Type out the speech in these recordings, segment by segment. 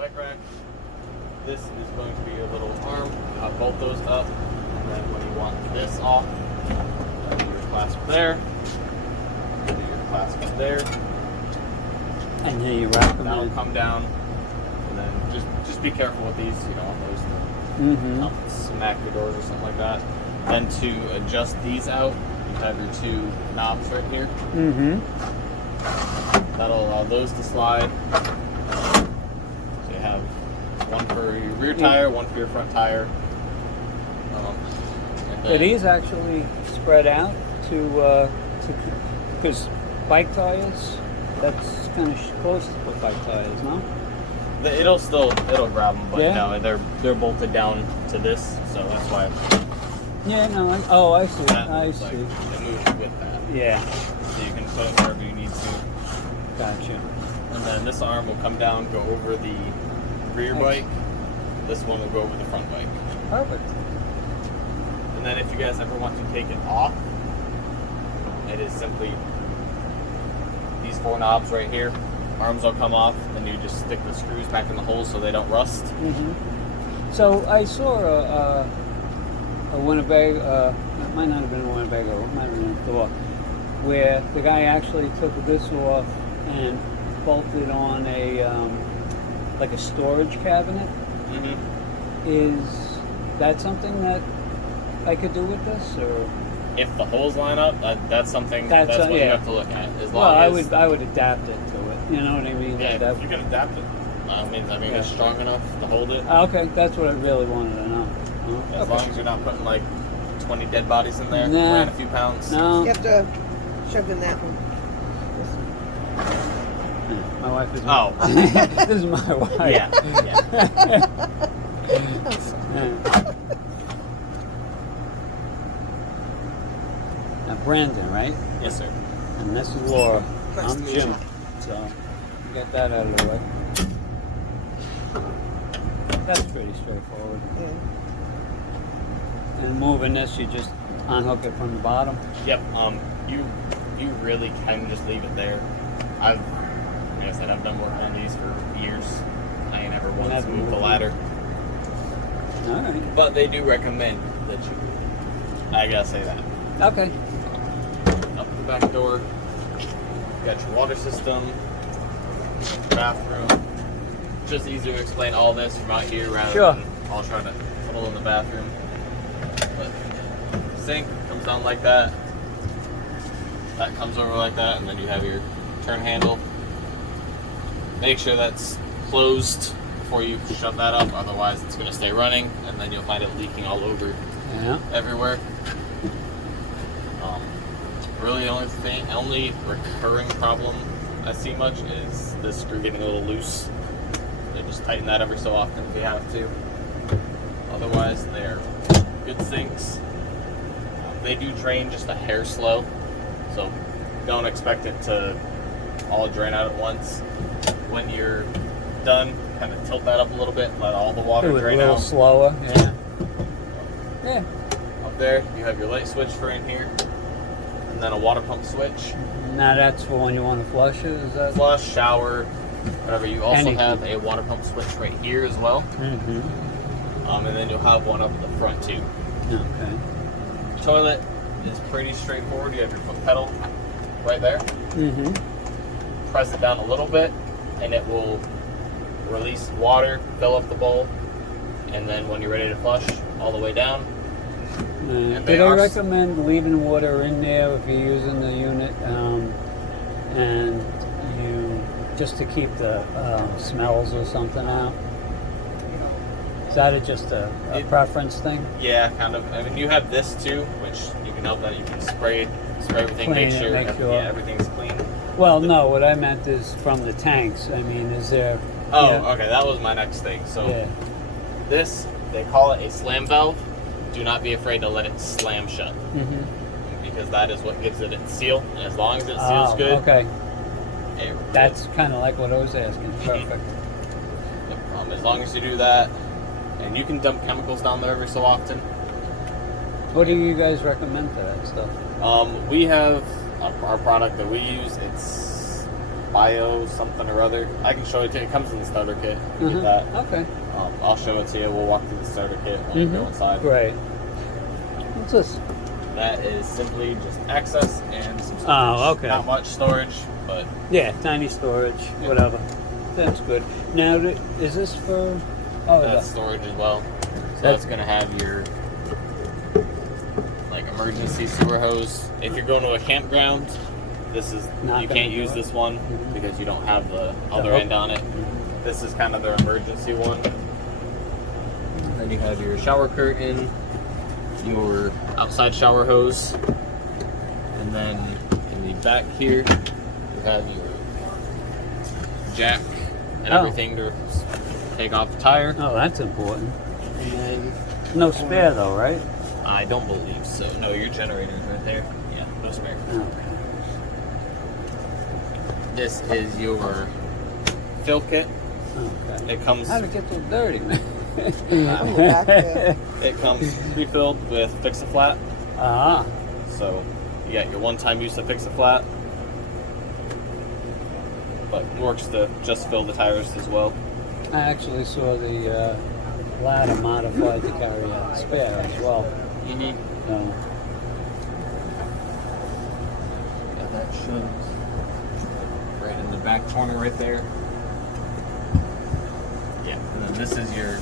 bike rack. This is going to be your little arm. You have both those up, and then when you want this off, do your clasp there, do your clasp there, and then you wrap them that'll in. come down, and then just be careful with these. You don't want those to smack your doors or something like that. Then to adjust these out, you have your two knobs right here. That'll allow those to slide. So you have one for your rear tire, one for your front tire. Are these actually spread out to because bike tires, that's kind of close to bike tires, no? It'll grab them, but no, they're bolted down to this, so that's why. Yeah, no, I see. I see. It moves with that. Yeah. So you can put it wherever you need to. Gotcha. And then this arm will come down, go over the rear bike. This one will go over the front bike. Perfect. And then if you guys ever want to take it off, it is simply these four knobs right here. Arms will come off, and you just stick the screws back in the holes so they don't rust. So I saw a Winnebago, it might not have been a Winnebago, it might have been a Thor, where the guy actually took this off and bolted on a like a storage cabinet. Is that something that I could do with this, or if the holes line up, that's something that's what you have to look at. As long as I would adapt it to it. You know what I mean? Yeah, if you can adapt it. I mean, it's strong enough to hold it. Okay, that's what I really wanted to know. As long as you're not putting like 20 dead bodies in there, Nah. weighing a few pounds. No. You have to shove in that one. My wife is. Oh. This is my wife. Yeah. Now Brandon, right? Yes, sir. And this is Laura. Nice I'm to meet Jim. you. So get that out of the way. That's pretty straightforward. And moving this, you just unhook it from the bottom. Yep. You really can just leave it there. Like I said, I've done work on these for years. I ain't ever once moved the ladder. All right. But they do recommend that you. I gotta say that. Okay. Up the back door. You got your water system. Bathroom. Just easier to explain all this from out here rather than I'll try to funnel in the bathroom. But sink comes down like that. That comes over like that, and then you have your turn handle. Make sure that's closed before you shut that up, otherwise it's going to stay running, and then you'll find it leaking all over everywhere. Really, the only recurring problem I see much is this screw getting a little loose. So just tighten that every so often if you have to. Otherwise, they're good sinks. They do drain just a hair slow, so don't expect it to all drain out at once. When you're done, kind of tilt that up a little bit, let all the water drain out. A little slower, yeah. Up there, you have your light switch for in here, and then a water pump switch. Now that's for when you want to flush it, is that? Flush, shower, whatever. You also have a water pump switch right here as well. And then you'll have one up at the front too. Okay. Toilet is pretty straightforward. You have your foot pedal right there. Press it down a little bit, and it will release water, fill up the bowl, and then when you're ready to flush, all the way down. Do they recommend leaving water in there if you're using the unit, and you just to keep the smells or something out? Is that just a preference thing? Yeah, kind of. I mean, you have this too, which you can help that. You can spray everything, make sure everything's clean. Well, no, what I meant is from the tanks. I mean, is there... Okay, that was my next thing. So this, they call it a slam valve. Do not be afraid to let it slam shut. Because that is what gives it its seal. And as long as it seals good... Okay. That's kind of like what I was asking. Perfect. As long as you do that, and you can dump chemicals down there every so often. What do you guys recommend for that stuff? We have our product that we use. It's bio something or other. I can show it to you. It comes in the starter kit. You can get that. Okay. I'll show it to you. We'll walk through the starter kit when we go inside. Great. What's this? That is simply just access and some storage. Oh, okay. Not much storage, but Yeah, tiny storage, whatever. That's good. Now, is this for? Oh, that's storage as well. So that's going to have your like emergency sewer hose. If you're going to a campground, this is you can't use this one because you don't have the other end on it. This is kind of their emergency one. Then you have your shower curtain, your outside shower hose, and then in the back here you have your jack and everything to take off the tire. Oh, that's important. And then No spare though, right? I don't believe so. No, your generator's right there. Yeah, no spare. Okay. This is your fill kit. Okay. It comes. How'd it get so dirty, man? On the back there. It comes pre-filled with Fix-A-Flat. Ah. So you got your one-time use of Fix-A-Flat, but works to just fill the tires as well. I actually saw the ladder modified to carry a spare as well. Mm-hmm. So, Yeah, that shows right in the back corner right there. Yeah, and then this is your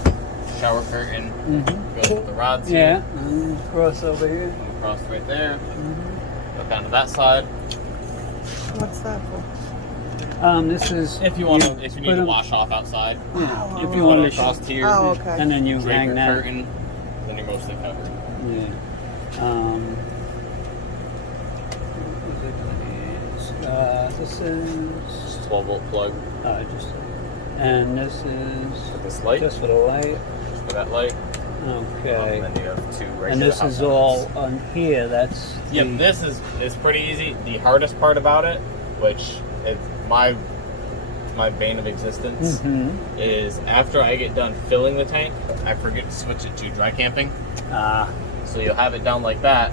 shower curtain. Goes with the rods yeah, here. and cross over here. Across right there. Go down to that side. What's that for? This is If you want to, if you put need to 'em- wash off outside. Yeah, if You you want want it to across here, Oh, okay. and then you drape hang your that. curtain, then you're mostly covered. Yeah. This is Just 12-volt plug just, and this is for this light, just for the light. just for that light. Okay. And then you have two regular And this house is lights. all on here. That's Yep, the- this is pretty easy. The hardest part about it, which is my bane of existence, is after I get done filling the tank, I forget to switch it to dry camping. So you'll have it down like that.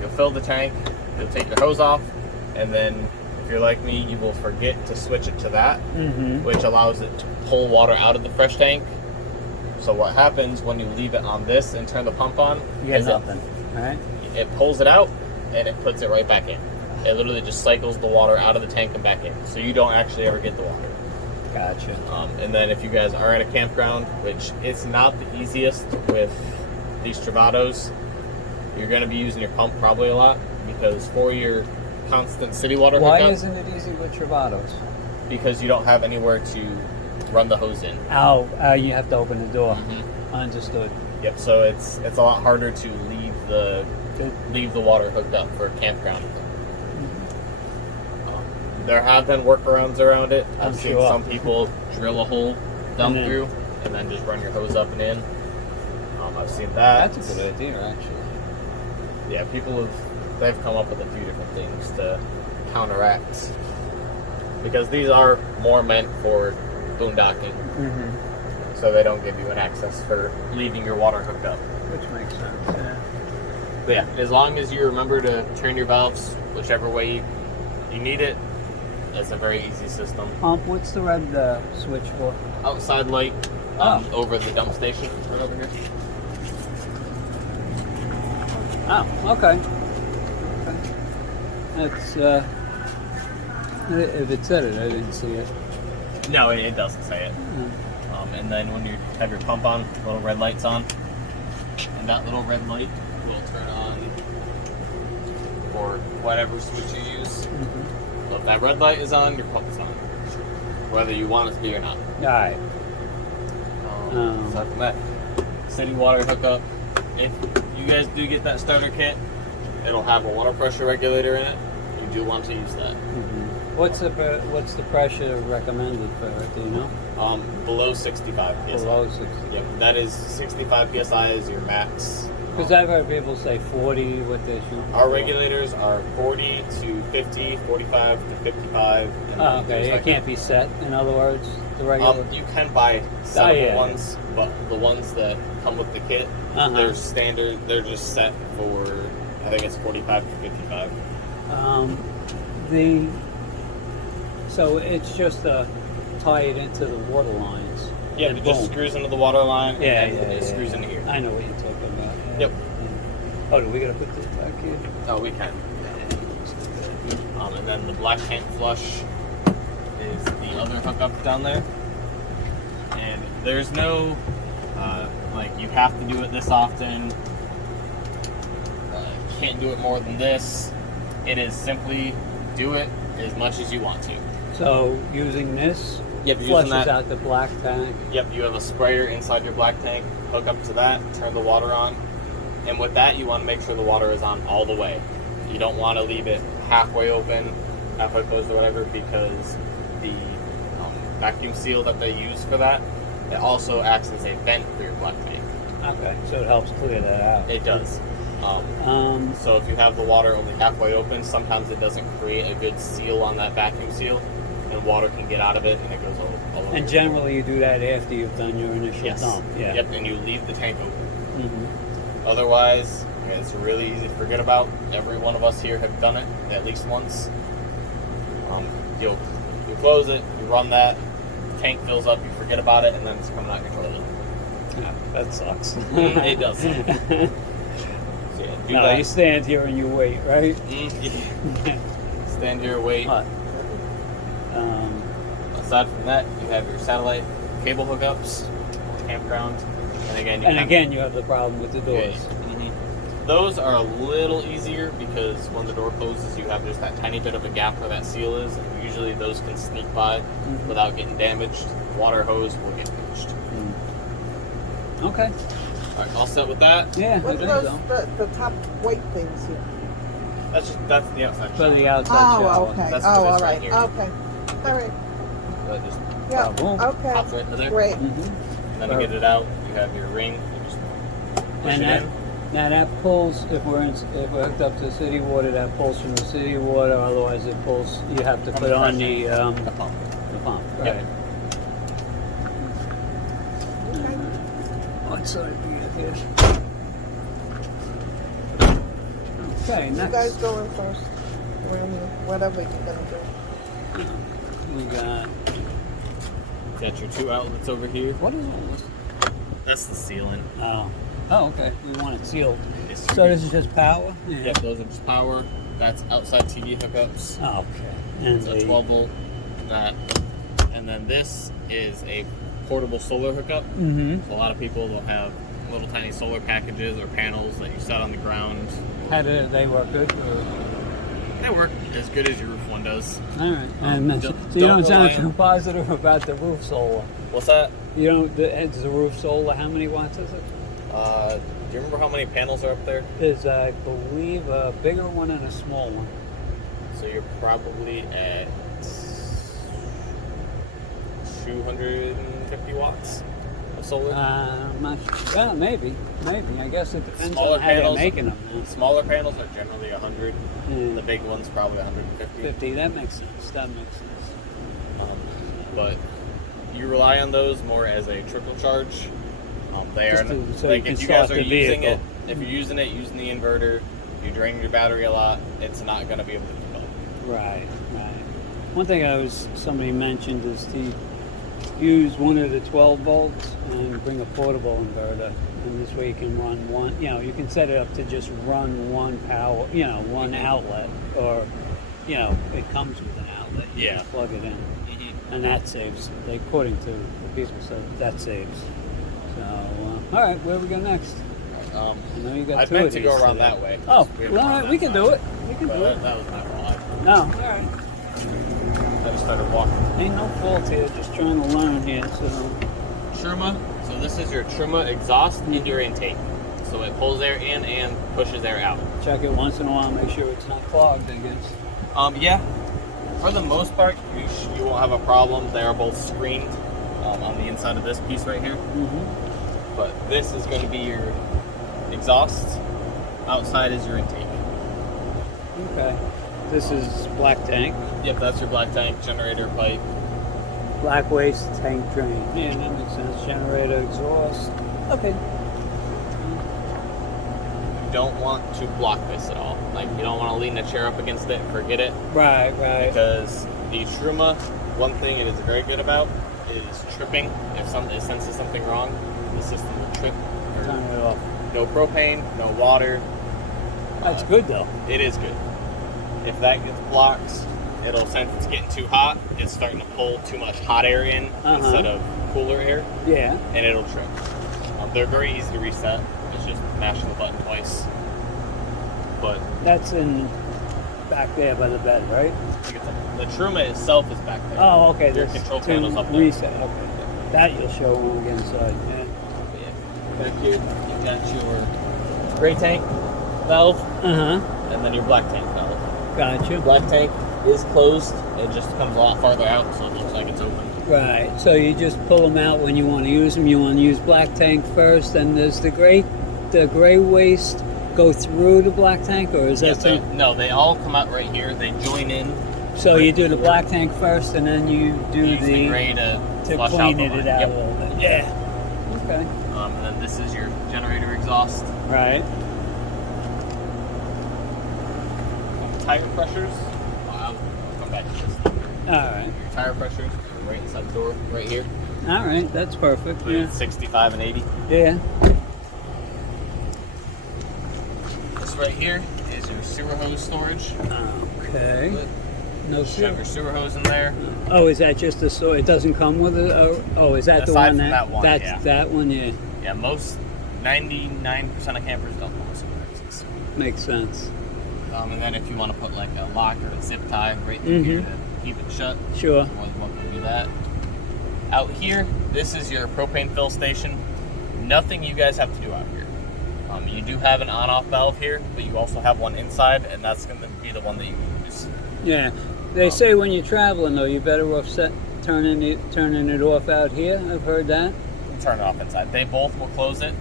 You'll fill the tank, you'll take your hose off, and then if you're like me, you will forget to switch it to that, which allows it to pull water out of the fresh tank. So what happens when you leave it on this and turn the pump on you get is nothing, right? it pulls it out and it puts it right back in. It literally just cycles the water out of the tank and back in. So you don't actually ever get the water. Gotcha. And then if you guys are at a campground, which it's not the easiest with these Travatos, you're going to be using your pump probably a lot because for your constant city water Why hookup, isn't it easy with Travatos? because you don't have anywhere to run the hose in. Oh, you have to open the door. Understood. Yep. So it's a lot harder to leave the water hooked up for a campground. There have been workarounds around it. I've seen sure. some people drill a hole down And then- through and then just run your hose up and in. I've seen that. That's a good idea, actually. Yeah, they've come up with a few different things to counteract, because these are more meant for boondocking, so they don't give you an access for leaving your water hooked up. Which makes sense. Yeah. But yeah, as long as you remember to turn your valves whichever way you need it, it's a very easy system. What's the red switch for? Outside light over the dump station right over here. Oh, okay. That's if it said it, I didn't see it. No, it doesn't say it. And then when you have your pump on, little red light's on, and that little red light will turn on for whatever switch you use. So if that red light is on, your pump is on, whether you want it to be or not. All right. Aside from that, city water hookup. If you guys do get that starter kit, it'll have a water pressure regulator in it. You do want to use that. What's the pressure recommended for it? Do you know? Below 65 psi. Below 60. Yep, that is 65 psi is your max. Because I've heard people say 40 with this. Our regulators are 40 to 50, 45 to 55. And Oh, okay. there's It like can't be set. In other words, the regular. you can buy settable yeah. ones, but the ones that come with the kit, they're standard. They're just set for, I think it's 45 to 55. So it's just tie it into the water lines. Yeah, and it just boom. screws into the water line and Yeah, then yeah, it screws into here. I know what you're talking about. Yeah. Yep. Yeah. Oh, do we gotta put this back here? Oh, we can. And then the black tank flush is the other hookup down there. And there's no, like, you have to do it this often. Can't do it more than this. It is simply do it as much as you want to. So using this Yep, flushes using that. out the black tank. Yep, you have a sprayer inside your black tank. Hook up to that, turn the water on. And with that, you want to make sure the water is on all the way. You don't want to leave it halfway open, halfway closed or whatever, because the vacuum seal that they use for that, it also acts as a vent for your black tank. Okay, so it helps clear that out. It does. So if you have the water only halfway open, sometimes it doesn't create a good seal on that vacuum seal, and water can get out of it, and it goes all over. And generally, you do that after you've done your initial Yes. dump. Yeah. Yep, and you leave the tank open. Mm-hmm. Otherwise, it's really easy to forget about. Every one of us here have done it at least once. You close it, you run that, tank fills up, you forget about it, and then it's coming out your toilet. Yeah, that sucks. It does. So yeah, do No, that. you stand here and you wait, right? Yeah. Stand here, wait. What? Aside from that, you have your satellite cable hookups, campground, and again, you have the problem with the doors. Those are a little easier because when the door closes, you have just that tiny bit of a gap where that seal is, and usually those can sneak by without getting damaged. Water hose will get damaged. Okay. All right, all set with that. Yeah, What I are think those, so. the top weight things here? That's the outside. For the shower. outside shower. Oh, okay. That's Oh, for this all right right. here. Okay. All right. That just Yeah. Oh, boom. Okay. pops right into there. Great. Mm-hmm. And then to get it out, you have your ring. You just push And it in. now that pulls, if we're hooked up to city water, that pulls from the city water. Otherwise, it pulls. You have to From put the on pressure. the pump. pump. Right. Yep. Okay. What side do you have here? Okay, You next. guys go in first. Whatever you're gonna do. We got. Got your two outlets over here. What is all this? That's the sealant. Oh. Oh, okay. We want it sealed. It's So this is just power? Yeah. Yep, those are just power. That's outside TV hookups. Oh, okay. And It's a 12 volt. That, and then this is a portable solar hookup. Mm-hmm. So a lot of people will have little tiny solar packages or panels that you set on the ground. How do they work good? They work as good as your roof one does. All right. And so you don't don't sound rely too on- positive about the roof solar. What's that? You don't. It's the roof solar. How many watts is it? Do you remember how many panels are up there? There's, I believe, a bigger one and a small one. So you're probably at 250 watts of solar. I'm not sure. Well, maybe. I guess it depends Smaller on how they're panels. making them. Now. Smaller panels are generally 100. Yeah. The big one's probably 150. 50. That makes sense. That makes sense. But you rely on those more as a trickle charge. They are Just to- so like you if can you guys start are the using vehicle. it, if you're using the inverter, you drain your battery a lot. It's not going to be able to keep up. Right. One thing somebody mentioned is to use one of the 12 volts and bring a portable inverter, and this way you can run one. You can set it up to just run one power. One outlet, or it comes with an outlet. You just plug it in, and that saves. According to the people said that saves. So, all right, where we go next? I know you got I'd two meant of to these go around today. that way. Oh, We well, haven't all gone right, we that can far. do it. We can do But it. that was my fault. No, all right. I just started walking. Ain't no fault here. Just trying to learn here. So, Truma. So this is your Truma exhaust into your intake. So it pulls air in and pushes air out. check it once in a while. Make sure it's not clogged. I guess. Yeah. For the most part, you won't have a problem. They are both screened on the inside of this piece right here. Mm-hmm. But this is going to be your exhaust. Outside is your intake. Okay. This is black tank. Yep, that's your black tank, generator pipe. Black waste tank drain. Yeah, that makes sense. Generator exhaust. Okay. You don't want to block this at all. Like, you don't want to lean the chair up against it and forget it. Right. Because The Truma, one thing it is very good about is tripping. If it senses something wrong, the system will trip. Turn it off. No propane, no water. That's good though. It is good. If that gets blocked, it'll sense it's getting too hot. It's starting to pull too much hot air in instead of cooler air. Yeah. And it'll trip. They're very easy to reset. It's just mashing the button twice. But that's in back there by the bed, right? The Truma itself is back there. Oh, okay. Your control panel's up there. Reset. Okay. That you'll show when we get inside. Yeah. Back here, you got your gray tank valve, and then your black tank valve. Gotcha. Black tank is closed. It just comes a lot farther out, so it looks like it's open. Right. So you just pull them out when you want to use them. You want to use black tank first, and does the gray waste go through the black tank, or is that no? They all come out right here. They join in. So you do the black tank first, and then you do the gray to flush clean out the it line. out a little bit. Yeah. Okay. And then this is your generator exhaust. Right. Tire pressures. I'll come back to this. All right. Your tire pressures are right inside the door, right here. All right. That's perfect. So Yeah. 65 and 80. Yeah. This right here is your sewer hose storage. Okay. No You have your sewer hose in there. Oh, is that just a so? It doesn't come with it. Oh, is that the Aside one from that one, That's yeah. that one. Yeah. Yeah, most 99% of campers don't pull sewer hoses. Makes sense. And then if you want to put like a lock or a zip tie right through here to keep it shut, Sure. more than welcome to do that. Out here, this is your propane fill station. Nothing you guys have to do out here. You do have an on-off valve here, but you also have one inside, and that's going to be the one that you use. Yeah. They say when you're traveling though, you're better off turning it off out here. I've heard that. Turn it off inside. They both will close it.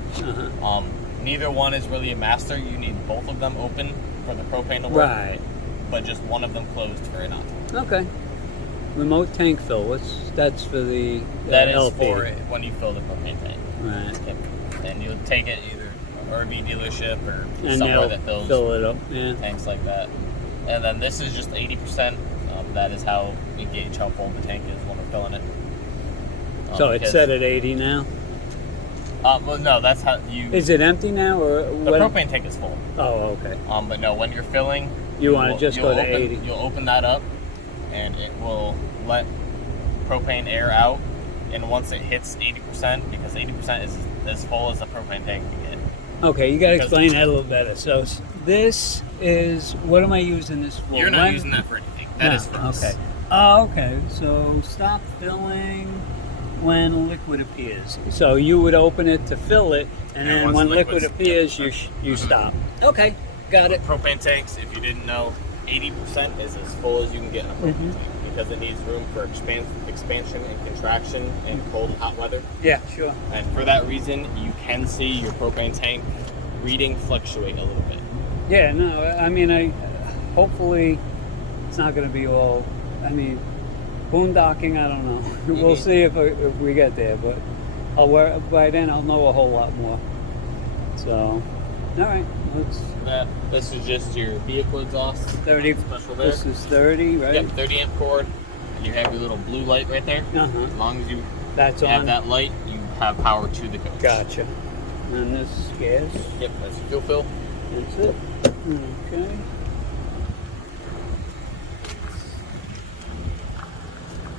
Neither one is really a master. You need both of them open for the propane to work. Right. But just one of them closed for it not to. Okay. Remote tank fill. That's for the That is LP. for it when you fill the propane tank. Right. And you'll take it either an RV dealership or And somewhere they'll that fills fill it up. Yeah. tanks like that. And then this is just 80%. That is how we gauge how full the tank is when we're filling it. So it's set at 80 now. Well, no, that's how you. Is it empty now, or The propane tank is full. Oh, okay. But no, when you're filling, You want to just go to 80. You'll open that up, and it will let propane air out. And once it hits 80%, because 80% is as full as the propane tank can get. Okay, you got to explain that a little better. So this is, what am I using this for? You're not using that for anything. That is for us. Okay. Oh, okay. So stop filling when liquid appears. So you would open it to fill it, and then once when the liquid liquid's- appears, you stop. Okay, got it. Propane tanks, if you didn't know, 80% is as full as you can get in a propane tank because it needs room for expansion and contraction in cold and hot weather. Yeah, sure. And for that reason, you can see your propane tank reading fluctuate a little bit. Yeah, no, I mean, hopefully it's not going to be all, I mean, boondocking, I don't know. We'll see if we get there, but by then I'll know a whole lot more. So, all right, let's... This is just your vehicle exhaust. 30. Special there. This is 30, right? Yep, 30 amp cord. And you have your little blue light right there. As long as you That's have on. that light, you have power to the coach. Gotcha. And this is gas. Yep, that's your fuel fill. That's it. Okay.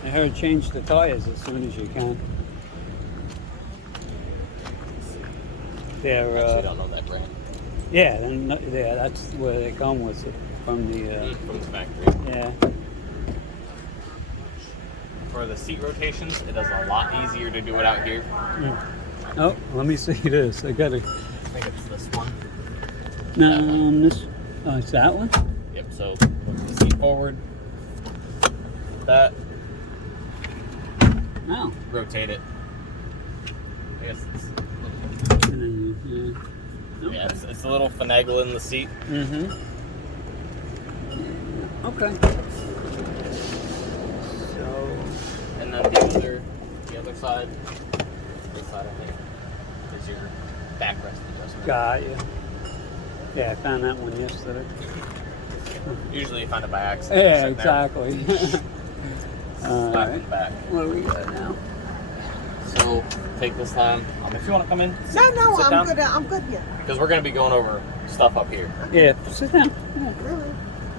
I heard change the tires as soon as you can. They're Actually, I don't know that brand. yeah, that's where they come with it from the From the factory. yeah. For the seat rotations, it does a lot easier to do it out here. Oh, let me see this. I got it. I think it's this one. This. Oh, it's that one. Yep. So move the seat forward. That. Oh. Rotate it. I guess it's. And then yeah. Yeah, it's a little finagle in the seat. Okay. So. And then the other side, this side I think, is your backrest adjustment. Got you. Yeah, I found that one yesterday. Usually you find it by accident. Yeah, sitting there. exactly. slap in the back. What do we got now? So take this time. If you want to come in, No, sit I'm down. good. I'm good here. Because we're going to be going over stuff up here. Yeah, sit down. Yeah. Really?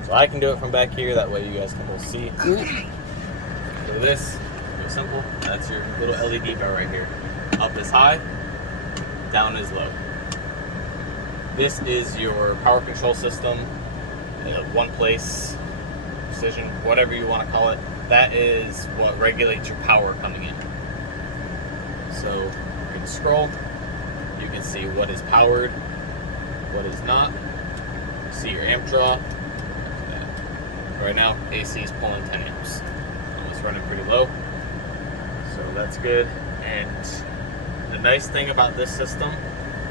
So I can do it from back here. That way you guys can both see. Yeah. So this, real simple. That's your little LED bar right here. Up is high, down is low. This is your power control system. One place, precision, whatever you want to call it. That is what regulates your power coming in. So you can scroll. You can see what is powered, what is not. See your amp draw. Right now, AC is pulling 10 amps. It's running pretty low, so that's good. And the nice thing about this system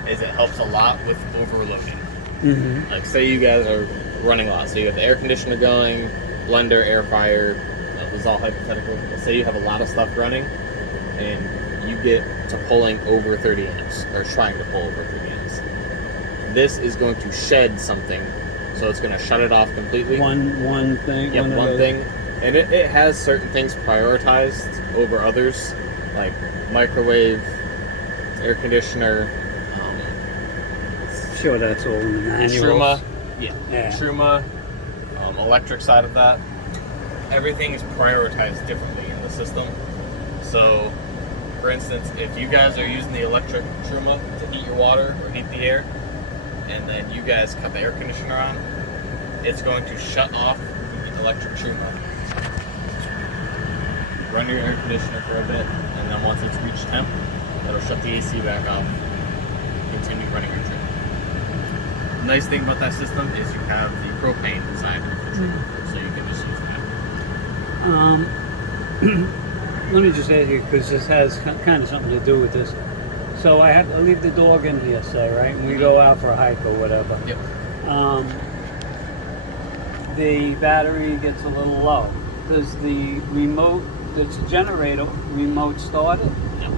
is it helps a lot with overloading. Mm-hmm. Like, say you guys are running a lot, so you have the air conditioner going, blender, air fryer. That was all hypothetical. But say you have a lot of stuff running, and you get to pulling over 30 amps, or trying to pull over 30 amps. This is going to shed something. So it's going to shut it off completely. One thing. Yep, one thing. And it has certain things prioritized over others, like microwave, air conditioner, Sure, that's all in the manual. Truma, Yeah. Truma, electric side of that. Everything is prioritized differently in the system. So, for instance, if you guys are using the electric Truma to heat your water or heat the air, and then you guys cut the air conditioner on, it's going to shut off the electric Truma. Run your air conditioner for a bit, and then once it's reached temp, it'll shut the AC back off. Continue running your Truma. The nice thing about that system is you have the propane side of the Truma, so you can just use that. Let me just ask you, because this has kind of something to do with this. So I leave the dog in here, say, right? And we go out for a hike or whatever. Yep. The battery gets a little low. Does the remote, that's a generator, remote start it? No,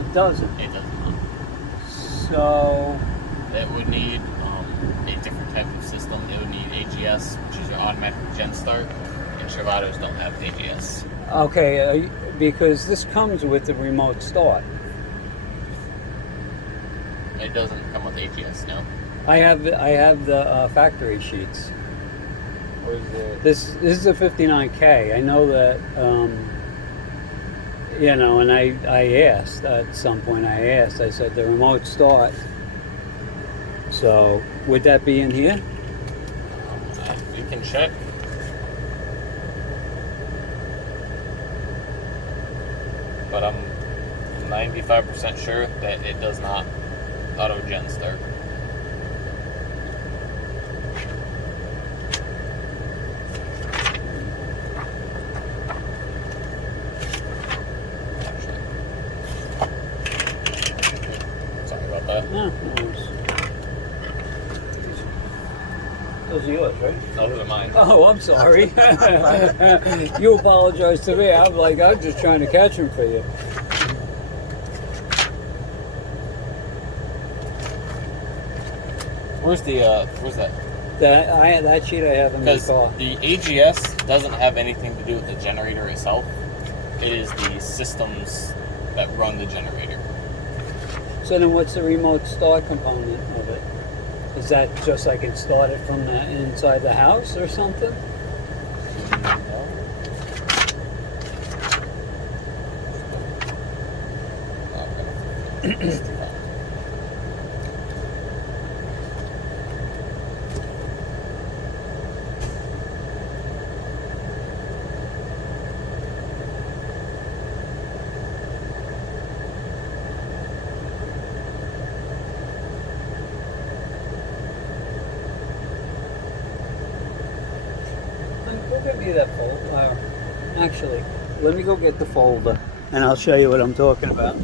It doesn't. it does not. So, It would need a different type of system. It would need AGS, which is your automatic gen start, and Travatos don't have AGS. okay, because this comes with the remote start. It doesn't come with AGS, no. I have the factory sheets. Where's the... This is a 59K. I know that, and I asked at some point. I said the remote start. So would that be in here? We can check. But I'm 95% sure that it does not auto gen start. Sorry about that. No, those are yours, right? Those are mine. Oh, I'm sorry. You apologize to me. I'm just trying to catch them for you. Where's that? That sheet I have in my Because car. the AGS doesn't have anything to do with the generator itself. It is the systems that run the generator. So then what's the remote start component of it? Is that just like it started from the inside the house or something? Go get me that folder. Actually, let me go get the folder and I'll show you what I'm talking about.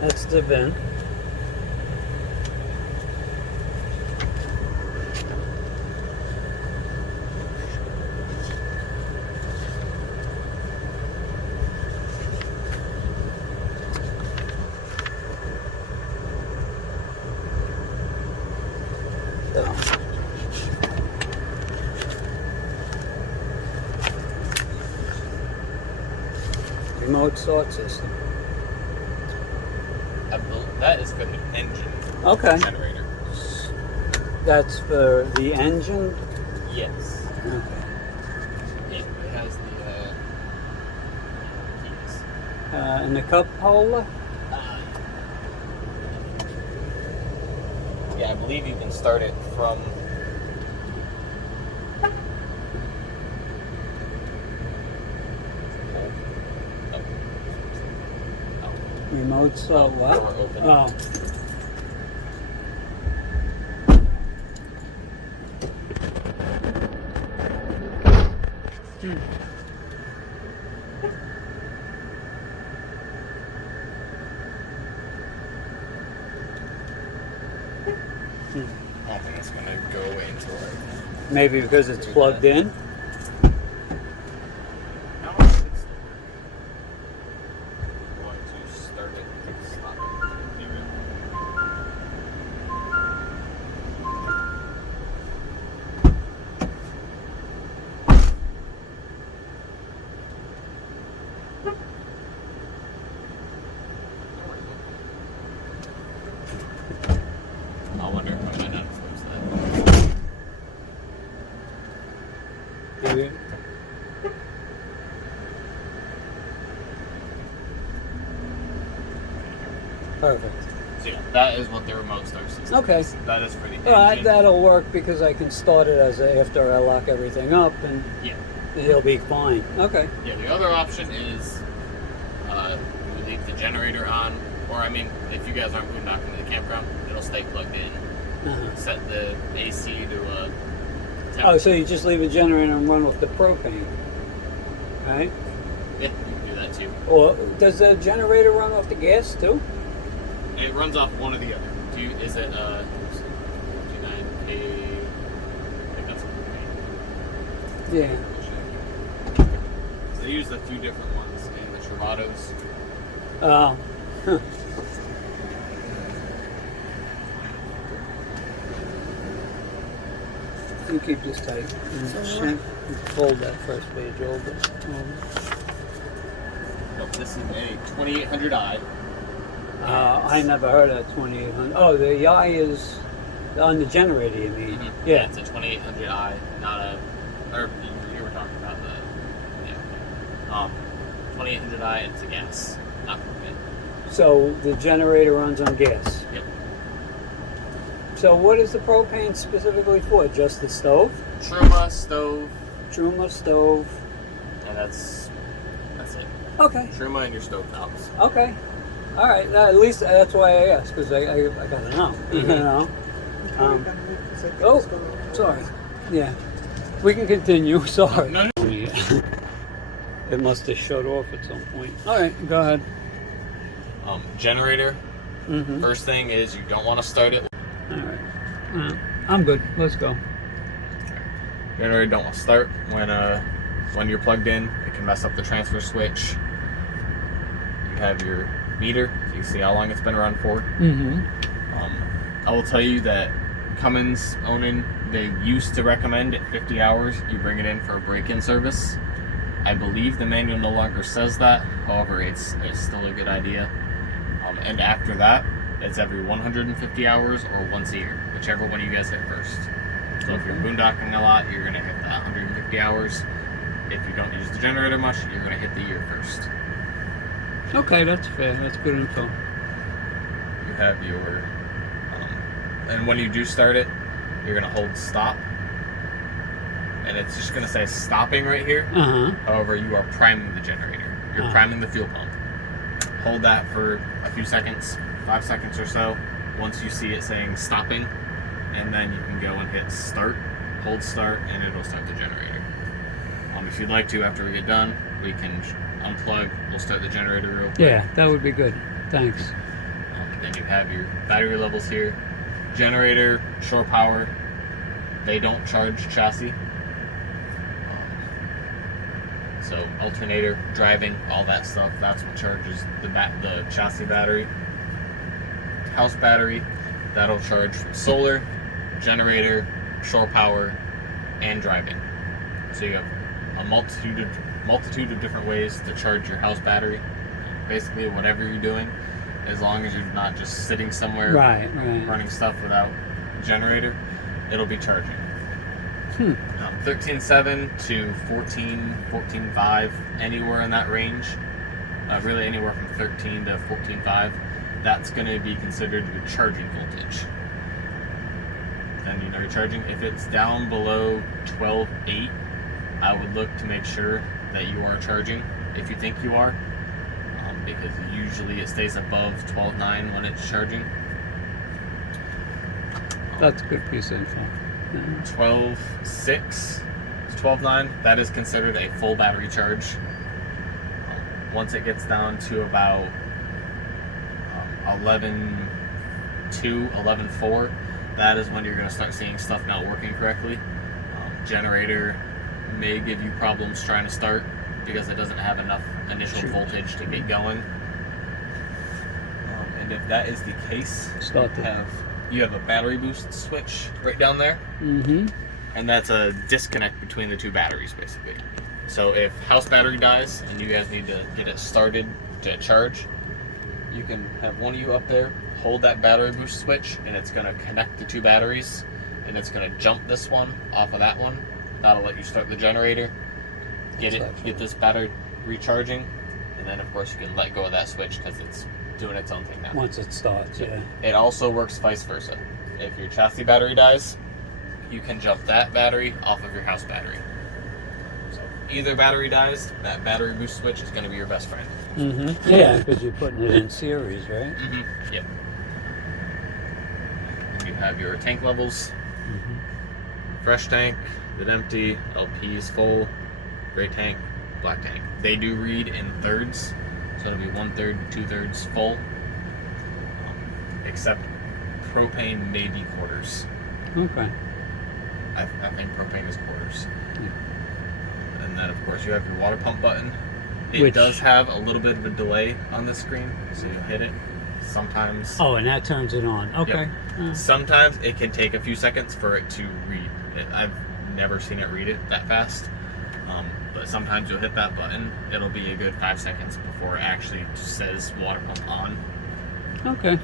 That's the VIN. Remote start system. That is for the engine Okay. generator. That's for the engine? Yes. Okay. It has the keys. And the cup holder? Yeah, I believe you can start it from. Remote start what? Door open. Oh. I think it's gonna go into it. Maybe because it's plugged in? How much is it? Want to start it and stop it. Zero. I wonder if I might not close that. Maybe. Perfect. So yeah, that is what the remote start system Okay. is. That is for the Well, engine. that'll work because I can start it after I lock everything up, and Yeah. it'll be fine. Okay. Yeah, the other option is we leave the generator on, or I mean, if you guys aren't boondocking to the campground, it'll stay plugged in. Uh-huh. Set the AC to a Oh, so you just leave a generator and run with the propane, right? Yeah, you can do that too. Or does the generator run off the gas too? It runs off one or the other. Is it 59K? I think that's propane. Yeah. So they use a few different ones in the Travatos. Oh. Huh. You keep this tight. And fold that first page over. Nope, this is a 2800i. I never heard of 2800. Oh, the I is on the generator, you mean? Mm-hmm. Yeah. It's a 2800i, not a. Or you were talking about the. Yeah. 2800i, it's a gas, not propane. So the generator runs on gas. Yep. So what is the propane specifically for? Just the stove? Truma, stove, Truma stove. and that's it. Okay. Truma and your stove tops. Okay. All right. At least that's why I asked, because I gotta know. You know. Oh, sorry. Yeah. We can continue. Sorry. No, It must have shut off at some point. All right. Go ahead. Generator. Mm-hmm. First thing is you don't want to start it. All right. I'm good. Let's go. Generator don't want to start when you're plugged in. It can mess up the transfer switch. You have your meter, so you see how long it's been around for. Mm-hmm. I will tell you that Cummins owning, they used to recommend at 50 hours you bring it in for a break-in service. I believe the manual no longer says that. However, it's still a good idea. And after that, it's every 150 hours or once a year, whichever one you guys hit first. So if you're boondocking a lot, you're gonna hit that 150 hours. If you don't use the generator much, you're gonna hit the year first. Okay, that's fair. That's good info. You have your, and when you do start it, you're gonna hold stop, and it's just gonna say stopping right here. Uh-huh. However, you are priming the generator. You're priming the fuel pump. Hold that for a few seconds, 5 seconds or so. Once you see it saying stopping, and then you can go and hit start, hold start, and it'll start the generator. If you'd like to, after we get done, we can unplug. We'll start the generator real quick. Yeah, that would be good. Thanks. Then you have your battery levels here. Generator, shore power, they don't charge chassis. So alternator, driving, all that stuff, that's what charges the chassis battery. House battery, that'll charge from solar, generator, shore power, and driving. So you have a multitude of different ways to charge your house battery. Basically, whatever you're doing, as long as you're not just sitting somewhere running stuff without generator, it'll be charging. 13.7 to 14.5, anywhere in that range, really anywhere from 13 to 14.5, that's going to be considered your charging voltage. Then you know you're charging. If it's down below 12.8, I would look to make sure that you are charging, if you think you are, because usually it stays above 12.9 when it's charging. That's a good piece of info. 12.6 to 12.9, that is considered a full battery charge. Once it gets down to about 11.2, 11.4, that is when you're going to start seeing stuff not working correctly. Generator may give you problems trying to start because it doesn't have enough initial voltage to get going. And if that is the case, you have a battery boost switch right down there. And that's a disconnect between the two batteries, basically. So if house battery dies and you guys need to get it started to charge, you can have one of you up there hold that battery boost switch, and it's going to connect the two batteries, and it's going to jump this one off of that one. That'll let you start the generator, get this battery recharging, and then of course you can let go of that switch because it's doing its own thing now. Once it starts, yeah. It also works vice versa. If your chassis battery dies, you can jump that battery off of your house battery. So either battery dies, that battery boost switch is going to be your best friend. Yeah, because you're putting it in series, right? Yep. And you have your tank levels. Fresh tank, then empty, LP is full, gray tank, black tank. They do read in thirds, so it'll be 1/3, 2/3 full. Except propane may be quarters. Okay. I think propane is quarters. And then of course you have your water pump button. It does have a little bit of a delay on the screen, so you hit it. Sometimes. Oh, and that turns it on. Okay. Yep. Sometimes it can take a few seconds for it to read. I've never seen it read it that fast. But sometimes you'll hit that button. It'll be a good 5 seconds before it actually says water pump on. Okay.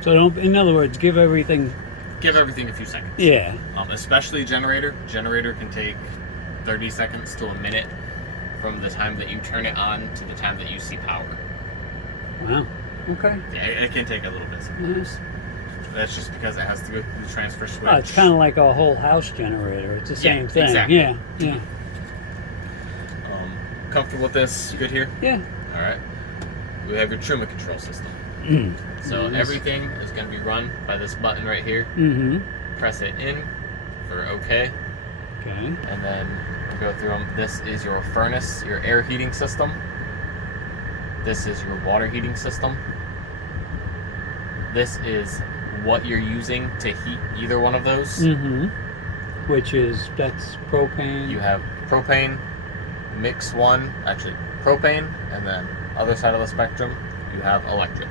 So don't. In other words, give everything a few seconds. Yeah. Especially generator. Generator can take 30 seconds to a minute from the time that you turn it on to the time that you see power. Wow. Okay. Yeah, it can take a little bit sometimes. That's just because it has to go through the transfer switch. Oh, it's kind of like a whole house generator. It's the same thing. Exactly. Yeah. Comfortable with this? Good here? Yeah. All right. We have your Truma control system. So everything is going to be run by this button right here. Press it in for OK. Okay. And then go through them. This is your furnace, your air heating system. This is your water heating system. This is what you're using to heat either one of those. Which is, that's propane. You have propane, mix one, actually propane, and then other side of the spectrum, you have electric.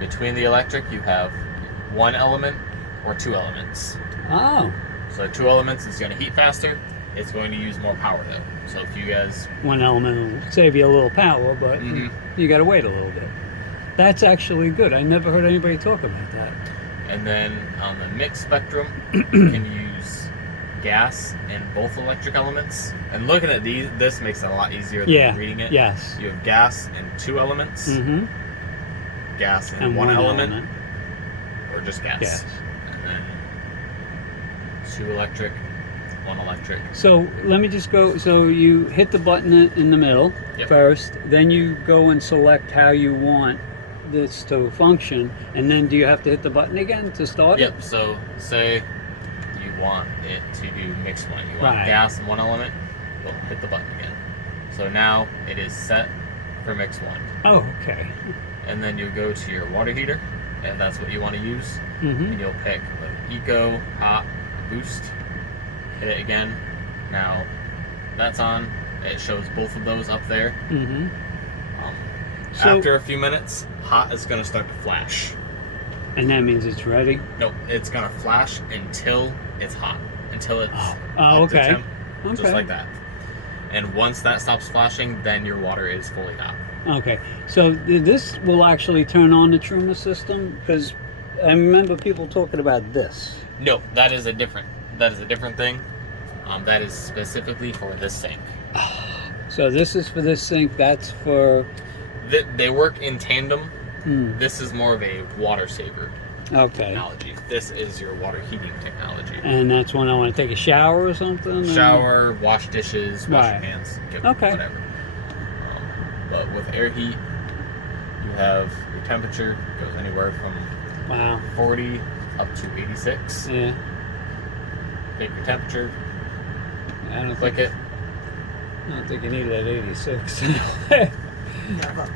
Between the electric, you have one element or two elements. Oh. So 2 elements is going to heat faster. It's going to use more power though. So if you guys... One element will save you a little power, but you got to wait a little bit. That's actually good. I never heard anybody talk about that. And then on the mixed spectrum, you can use gas and both electric elements. And looking at this makes it a lot easier than reading it. Yes. You have gas and 2 elements. Gas and one element. Or just gas. And then 2 electric, 1 electric. So let me just go. So you hit the button in the middle first, then you go and select how you want this to function, and then do you have to hit the button again to start it? Yep. So say you want it to do mix one. You want gas and 1 element. You'll hit the button again. So now it is set for mix 1. Oh, okay. and then you'll go to your water heater, if that's what you want to use, Mm-hmm. and you'll pick the Eco, Hot, Boost, hit it again. Now that's on. It shows both of those up there. Mm-hmm. So, After a few minutes, Hot is going to start to flash. and that means it's ready? Nope, it's going to flash until it's hot, until it's Oh, up to okay. temp, Okay. just like that. And once that stops flashing, then your water is fully hot. Okay, so this will actually turn on the Truma system? Because I remember people talking about this. No, that is a different thing. That is specifically for this sink. So this is for this sink, that's for... They work in tandem. Hmm. This is more of a water saver Okay. technology. This is your water heating technology. And that's when I want to take a shower or something? Shower, wash dishes, wash your Right. hands, Okay. whatever. But with air heat, you have your temperature goes anywhere from Wow. 40 up to 86. Yeah. Pick your temperature, I don't click think, it. I don't think you need it at 86. Never.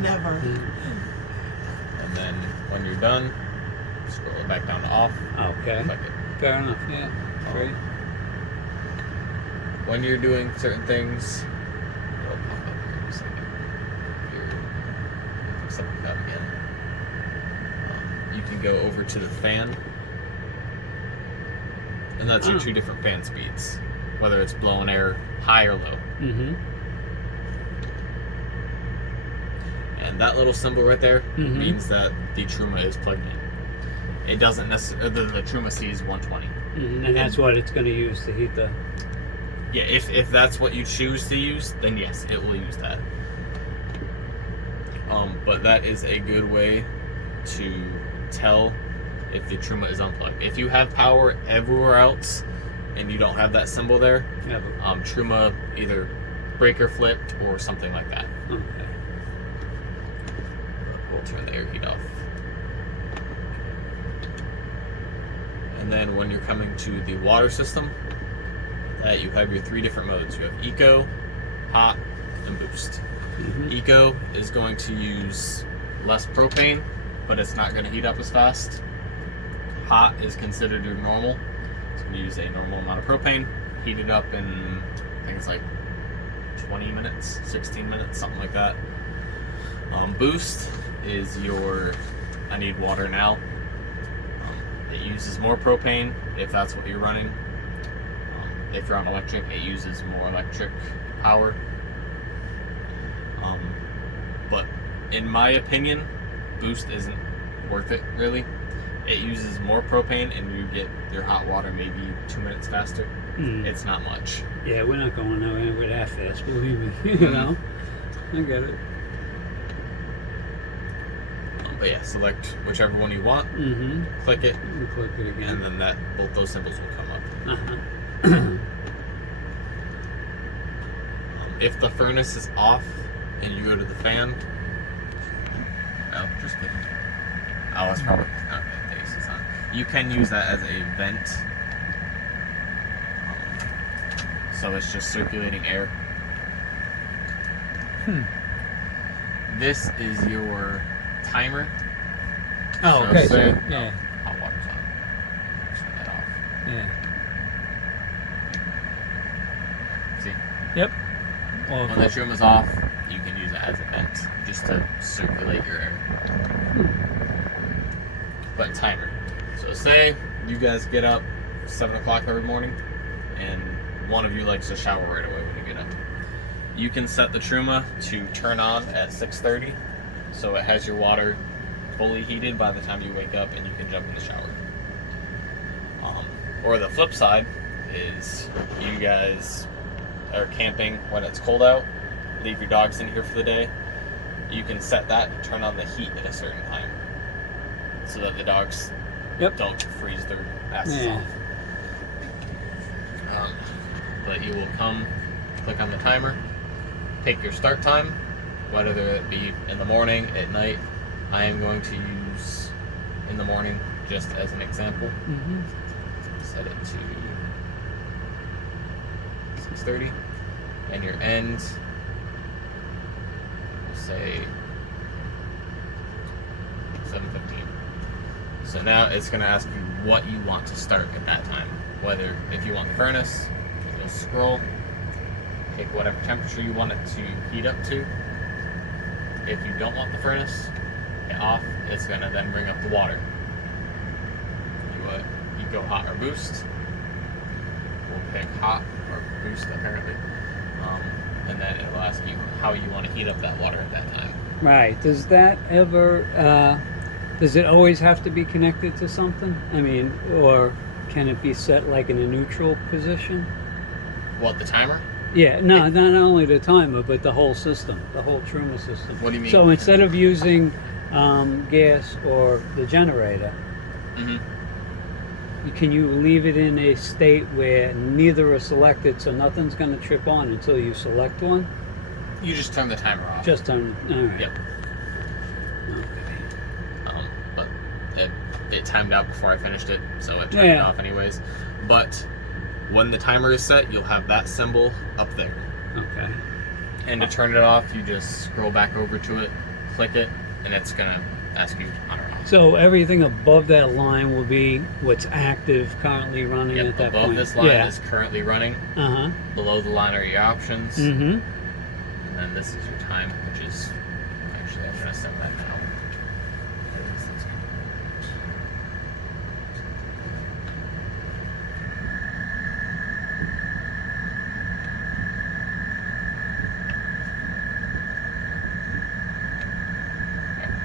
Never. And then when you're done, scroll it back down to off. Okay. Click it. Fair enough, yeah. Great. When you're doing certain things, it'll pop up here in a second. Here, something up again. You can go over to the fan, and that's your two different fan speeds, whether it's blowing air high or low. Mm-hmm. And that little symbol right there Mhm. means that the Truma is plugged in. It doesn't necessarily, the Truma sees 120. Mm-hmm. And that's what it's going to use to heat the... Yeah, if that's what you choose to use, then yes, it will use that. But that is a good way to tell if the Truma is unplugged. If you have power everywhere else and you don't have that symbol there, Yeah, but, Truma either breaker flipped or something like that. okay. We'll turn the air heat off. And then when you're coming to the water system, you have your three different modes. You have Eco, Hot, and Boost. Mm-hmm. Eco is going to use less propane, but it's not going to heat up as fast. Hot is considered your normal. It's going to use a normal amount of propane, heat it up in, I think it's like 20 minutes, 16 minutes, something like that. Boost is your, I need water now. It uses more propane if that's what you're running. If you're on electric, it uses more electric power. But in my opinion, Boost isn't worth it, really. It uses more propane and you get your hot water maybe 2 minutes faster. Mm. It's not much. Yeah, we're not going nowhere that fast, believe me. You know? I get it. But yeah, select whichever one you want, Mm-hmm. click it, You click it again. and then both those symbols will come up. Uh-huh. If the furnace is off and you go to the fan, oh, just kidding. Oh, it's probably not the case. It's not. You can use that as a vent. So it's just circulating air. This is your timer. Oh, So okay. say- So, yeah. Hot water's on. Turn that off. Yeah. See? Yep. Well, When the trim is off, you can use it as a vent just to circulate your air. But timer. So say you guys get up 7 o'clock every morning and one of you likes to shower right away when you get up. You can set the Truma to turn on at 6:30 so it has your water fully heated by the time you wake up and you can jump in the shower. Or the flip side is you guys are camping when it's cold out, leave your dogs in here for the day. You can set that to turn on the heat at a certain time so that the dogs don't freeze their asses Yeah. off. But you will come, click on the timer, pick your start time, whether it be in the morning, at night. I am going to use in the morning just as an example. Mm-hmm. Set it to 6:30, and your end, we'll say 7:15. So now it's going to ask you what you want to start at that time. Whether, if you want the furnace, you'll scroll, pick whatever temperature you want it to heat up to. If you don't want the furnace, hit off. It's going to then bring up the water. You go hot or boost. We'll pick hot or boost apparently. And then it'll ask you how you want to heat up that water at that time. Right. Does that ever, does it always have to be connected to something? I mean, or can it be set like in a neutral position? What, the timer? Yeah, no, not only the timer, but the whole system, the whole Truma system. What do you mean? So instead of using gas or the generator, can you leave it in a state where neither are selected, so nothing's going to trip on until you select one? You just turn the timer off. Just turn. All right. Yep. Okay. But it timed out before I finished it, so I turned it off anyways. But when the timer is set, you'll have that symbol up there. Okay. And to turn it off, you just scroll back over to it, click it, and it's gonna ask you on or off. So everything above that line will be what's active, currently running at that above point. this line is currently running. Uh-huh. Below the line are your options. Mm-hmm. And then this is your time, which is actually I'm gonna set that now.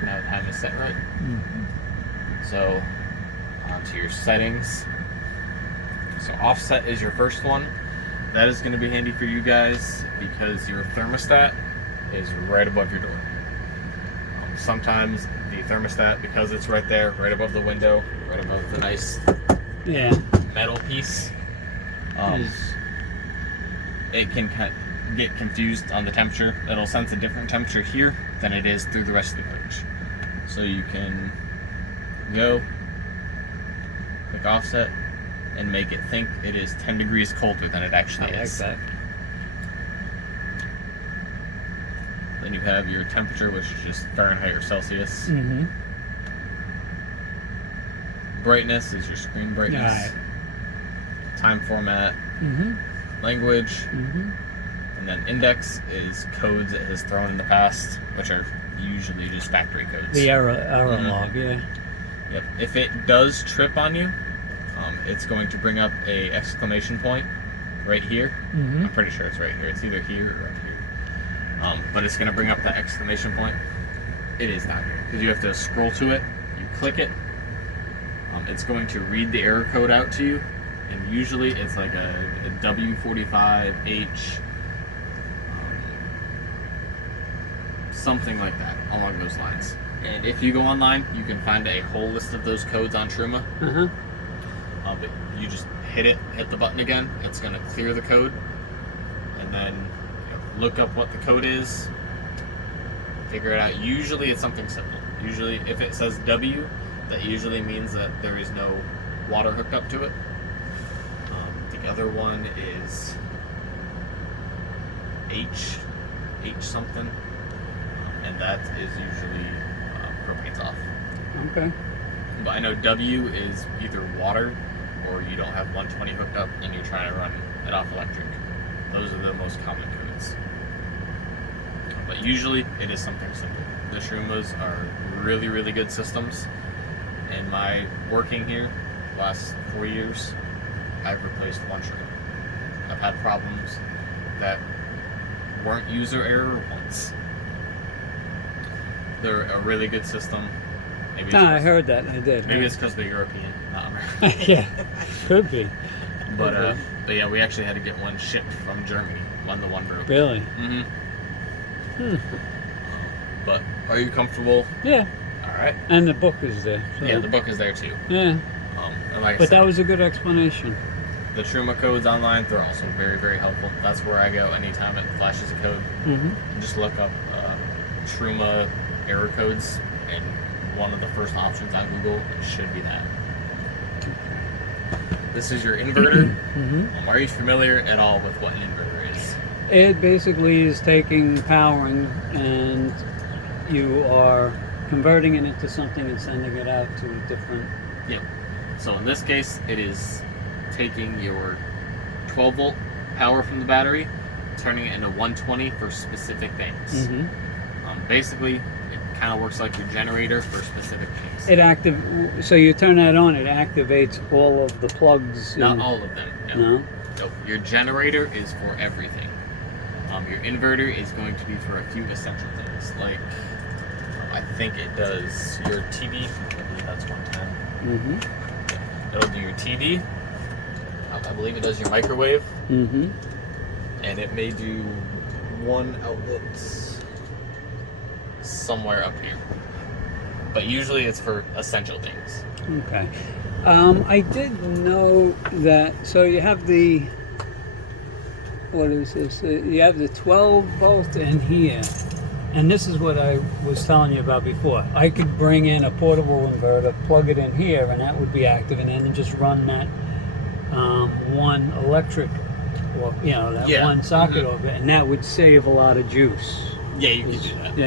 Now the time is set right. So onto your settings. So offset is your first one. That is going to be handy for you guys because your thermostat is right above your door. Sometimes the thermostat, because it's right there, right above the window, right above the nice metal piece, it can get confused on the temperature. It'll sense a different temperature here than it is through the rest of the coach. So you can go, click offset, and make it think it is 10 degrees colder than it actually is. I like that. Then you have your temperature, which is just Fahrenheit or Celsius. Mm-hmm. Brightness is your screen brightness. Right. Time format. Mm-hmm. Language. Mm-hmm. And then index is codes it has thrown in the past, which are usually just factory codes. The error log, yeah. Yep. If it does trip on you, it's going to bring up a exclamation point right here. Mm-hmm. I'm pretty sure it's right here. It's either here or right here. But it's going to bring up the exclamation point. It is not here because you have to scroll to it. You click it. It's going to read the error code out to you, and usually it's like a W45H, something like that along those lines. And if you go online, you can find a whole list of those codes on Truma. Uh-huh. But you just hit the button again. It's going to clear the code, and then look up what the code is, figure it out. Usually it's something simple. Usually if it says W, that usually means that there is no water hooked up to it. The other one is H something, and that is usually propane's off. Okay. But I know W is either water or you don't have 120 hooked up and you're trying to run it off electric. Those are the most common codes. But usually it is something simple. The Trumas are really, really good systems. In my working here, last 4 years, I've replaced one Truma. I've had problems that weren't user error once. They're a really good system. Maybe I heard that. I did. Maybe it's because they're European, not American. Yeah, could be. But yeah, we actually had to get one shipped from Germany when the one broke. Really? Mm-hmm. But are you comfortable? Yeah. All right. And the book is there. So. Yeah, the book is there too. Yeah. And like But I said, that was a good explanation. the Truma codes online, they're also very, very helpful. That's where I go anytime it flashes a code. Mm-hmm. Just look up Truma error codes, and one of the first options on Google should be that. This is your inverter. Mm-hmm. Are you familiar at all with what an inverter is? It basically is taking powering, and you are converting it into something and sending it out to a different. Yep. So in this case, it is taking your 12 volt power from the battery, turning it into 120 for specific things. Basically, it kind of works like your generator for specific things. So you turn that on, it activates all of the plugs. Not all of them. No. Nope. Your generator is for everything. Your inverter is going to be for a few essential things, like I think it does your TV. I believe that's 110. It'll do your TV. I believe it does your microwave. And it may do one outlet somewhere up here. But usually it's for essential things. Okay. I did know that. So you have the. What is this? You have the 12 volt in here. And this is what I was telling you about before. I could bring in a portable inverter, plug it in here, and that would be active, and then just run that one electric, or that one socket over it, and that would save a lot of juice. Yeah, you could do that.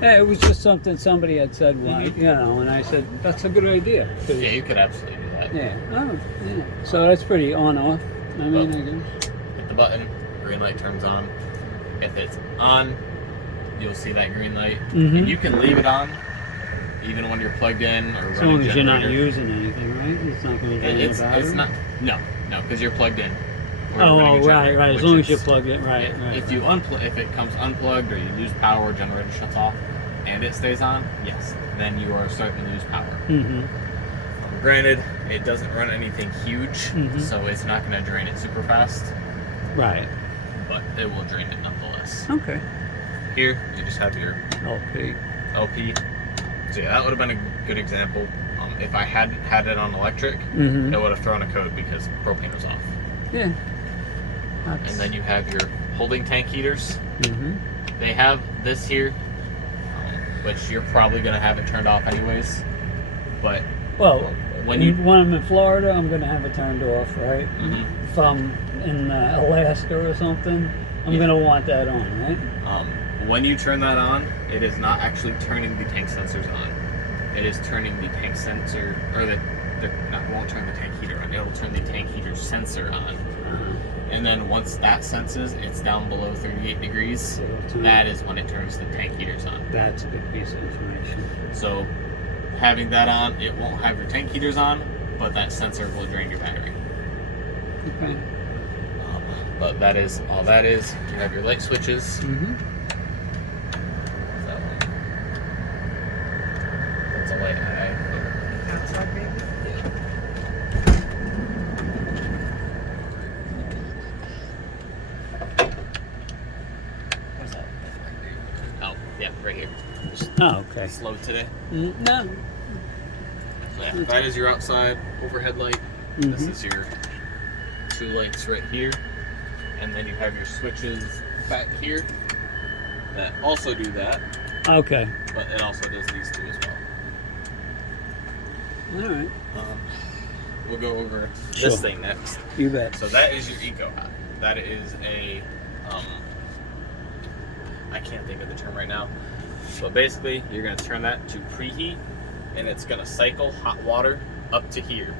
Yeah, it was just something somebody had said, and I said that's a good idea. Yeah, you could absolutely do that. Yeah. So that's pretty on-off. I guess. Hit the button, green light turns on. If it's on, you'll see that green light, and you can leave it on even when you're plugged in or running. As long as generator. you're not using anything, right? It's not going to drain the battery. It's not. No, because you're plugged in. Right. As long as you're plugged in, right. If you if it comes unplugged or you lose power, generator shuts off, and it stays on, yes, then you are starting to lose power. Granted, it doesn't run anything huge, so it's not going to drain it super fast. Right. But it will drain it nonetheless. Okay. Here, you just have your LP. So yeah, that would have been a good example. If I hadn't had it on electric, it would have thrown a code because propane was off. Yeah. And then you have your holding tank heaters. They have this here, which you're probably going to have it turned off anyways. But when I'm in Florida, I'm going to have it turned off, right? If I'm in Alaska or something, I'm going to want that on, right? When you turn that on, it is not actually turning the tank sensors on. It is turning the tank sensor, or it won't turn the tank heater on. It'll turn the tank heater sensor on. And then once that senses it's down below 38 degrees, that is when it turns the tank heaters on. That's a good piece of information. So having that on, it won't have your tank heaters on, but that sensor will drain your battery. Okay. But that is all that is. You have your light switches. That's a light eye. Outside, baby. Where's that? Oh, yeah, right here. Oh, okay. Slow today. No. So yeah, that is your outside overhead light. This is your two lights right here. And then you have your switches back here that also do that. Okay. But it also does these two as well. All right. We'll go over this thing next. You bet. So that is your eco hot. That is a I can't think of the term right now. But basically, you're going to turn that to preheat, and it's going to cycle hot water up to here.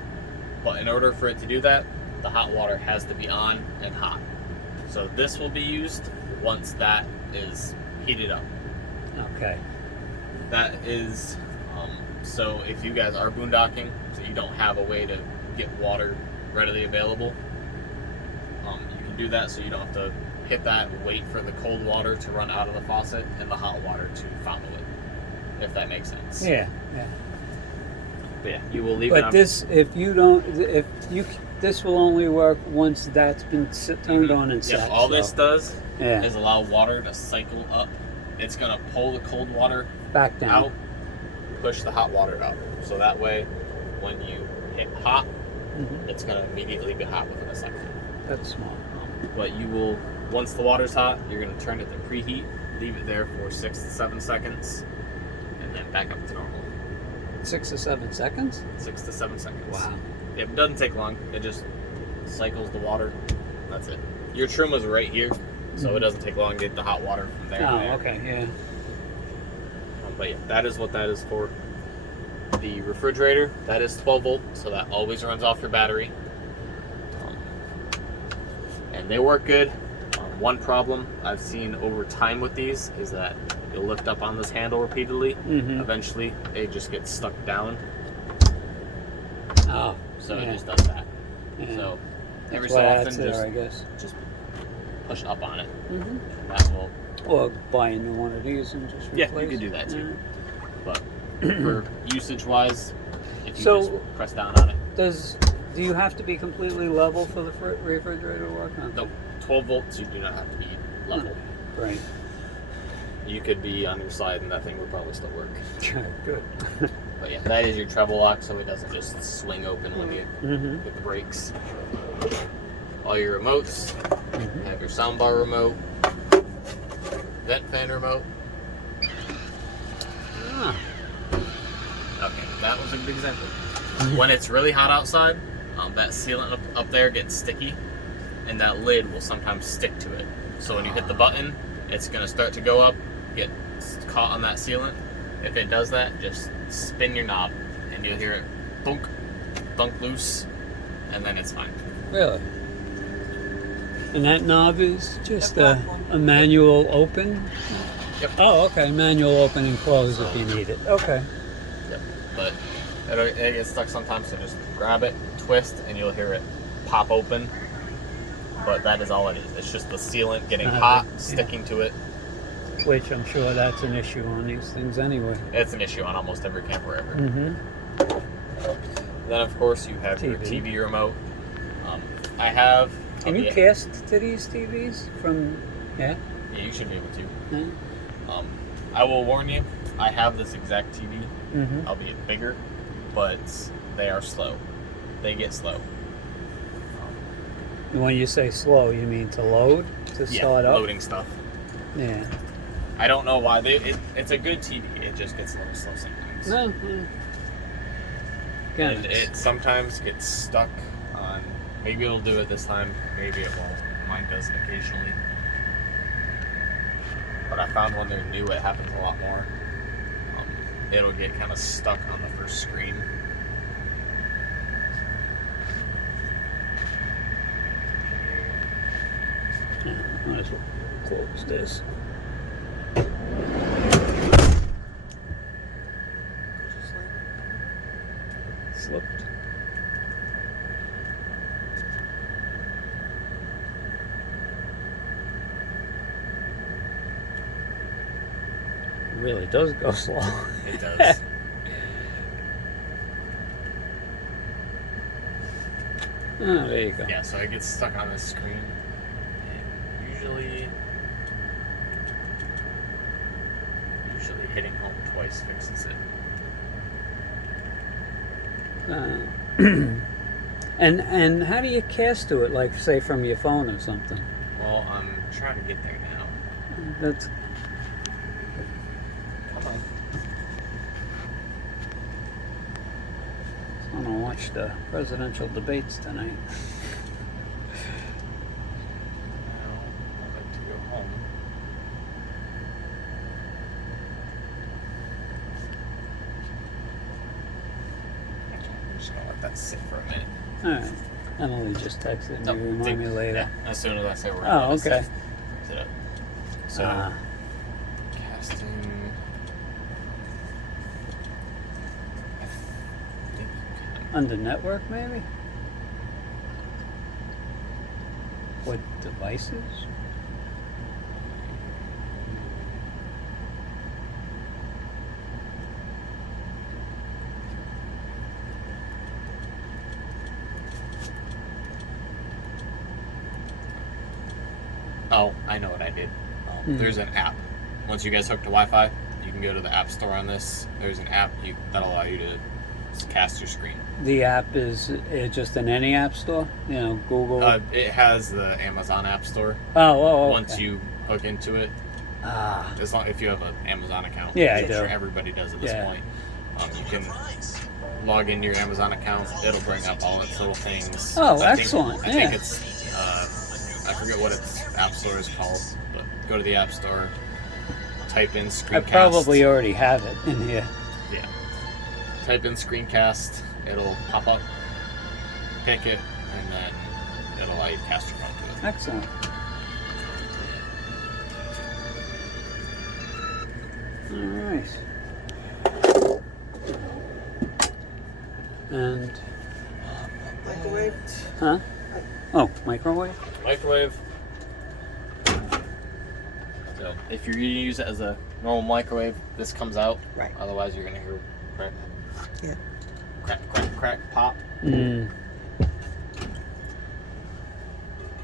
But in order for it to do that, the hot water has to be on and hot. So this will be used once that is heated up. Okay. That is, so if you guys are boondocking, so you don't have a way to get water readily available, you can do that so you don't have to hit that and wait for the cold water to run out of the faucet and the hot water to follow it, if that makes sense. Yeah. But yeah, you will leave it on. But this, this will only work once that's been turned on and set. Yeah, all this does Yeah. is allow water to cycle up. It's going to pull the cold water Back down. out, push the hot water out. So that way, when you hit hot, it's going to immediately be hot within a second. That's small. But you will, once the water's hot, you're going to turn it to preheat, leave it there for 6 to 7 seconds, and then back up to normal. 6 to 7 seconds? 6 to 7 seconds. Wow. It doesn't take long. It just cycles the water. That's it. Your trim was right here, so it doesn't take long to get the hot water from there. Oh, to there. okay, yeah. But yeah, that is what that is for. The refrigerator, that is 12 volt, so that always runs off your battery. And they work good. One problem I've seen over time with these is that you'll lift up on this handle repeatedly. Eventually, it just gets stuck down. Oh, So yeah. it just does that. Yeah. So every That's so why often, that's there, I guess. just push up on it. That will. Or buy a new one of these and just replace. Yeah, you could do that too. But for usage-wise, if you So- just press down on it. Do you have to be completely level for the refrigerator to work on? Nope. 12 volts, you do not have to be level. Right. You could be on your side and that thing would probably still work. Good. But yeah, that is your treble lock, so it doesn't just swing open when you hit the brakes. All your remotes, have your soundbar remote, vent fan remote. Ah. Okay, that was a good example. When it's really hot outside, that sealant up there gets sticky, and that lid will sometimes stick to it. So when you hit the button, it's going to start to go up, get caught on that sealant. If it does that, just spin your knob, and you'll hear it thunk, thunk loose, and then it's fine. Really? And that knob is just a manual open? Yep. Oh, okay. Manual open and close if you need it. Okay. Yep. But it gets stuck sometimes, so just grab it, twist, and you'll hear it pop open. But that is all it is. It's just the sealant getting hot, sticking to it. Which I'm sure that's an issue on these things anyway. It's an issue on almost every camper ever. Then, of course, you have your TV remote. I have... Can you cast to these TVs from... Yeah? Yeah, you should be able to. Yeah. I will warn you, I have this exact TV, albeit bigger, but they are slow. They get slow. When you say slow, you mean to load? To start up? Loading stuff. Yeah. I don't know why. It's a good TV. It just gets a little slow sometimes. No. And it sometimes gets stuck on... Maybe it'll do it this time. Maybe it won't. Mine does it occasionally. But I found when they're new, it happens a lot more. It'll get kind of stuck on the first screen. Might as well close this. Slipped. It really does go slow. It does. Oh, there you go. Yeah, so it gets stuck on the screen. And usually hitting home twice fixes it. And how do you cast to it? Like, say, from your phone or something? Well, I'm trying to get there now. That's... Come on. I want to watch the presidential debates tonight. Now, I'd like to go home. I'm just gonna let that sit for a minute. All right. Emily just texted me. No, Remind me later. Yeah, as soon as I say we're Oh, okay. Brings it up. So, casting. I think you can. Under network, maybe? What devices? Oh, I know what I did. There's an app. Once you guys hook to Wi-Fi, you can go to the App Store on this. There's an app that'll allow you to cast your screen. The app is it just in any app store? You know, Google? It has the Amazon App Store. Oh, okay. Once you hook into it, as long if you have an Amazon account. Yeah, I which I'm do. sure everybody does at this Yeah. point. You can log into your Amazon account. It'll bring up all its little things. Oh, I excellent. Think Yeah. it's I forget what its app store is called, but go to the app store, type in I screencast. probably already have it in here. Yeah. Type in screencast, it'll pop up, pick it, and then it'll allow you to cast your phone to it. Excellent. All right. And, Microwave. huh? Oh, microwave? Microwave. So if you're gonna use it as a normal microwave, this comes out. Right. Otherwise, you're gonna hear crack, Yeah. crack, crack, crack, pop. Mm.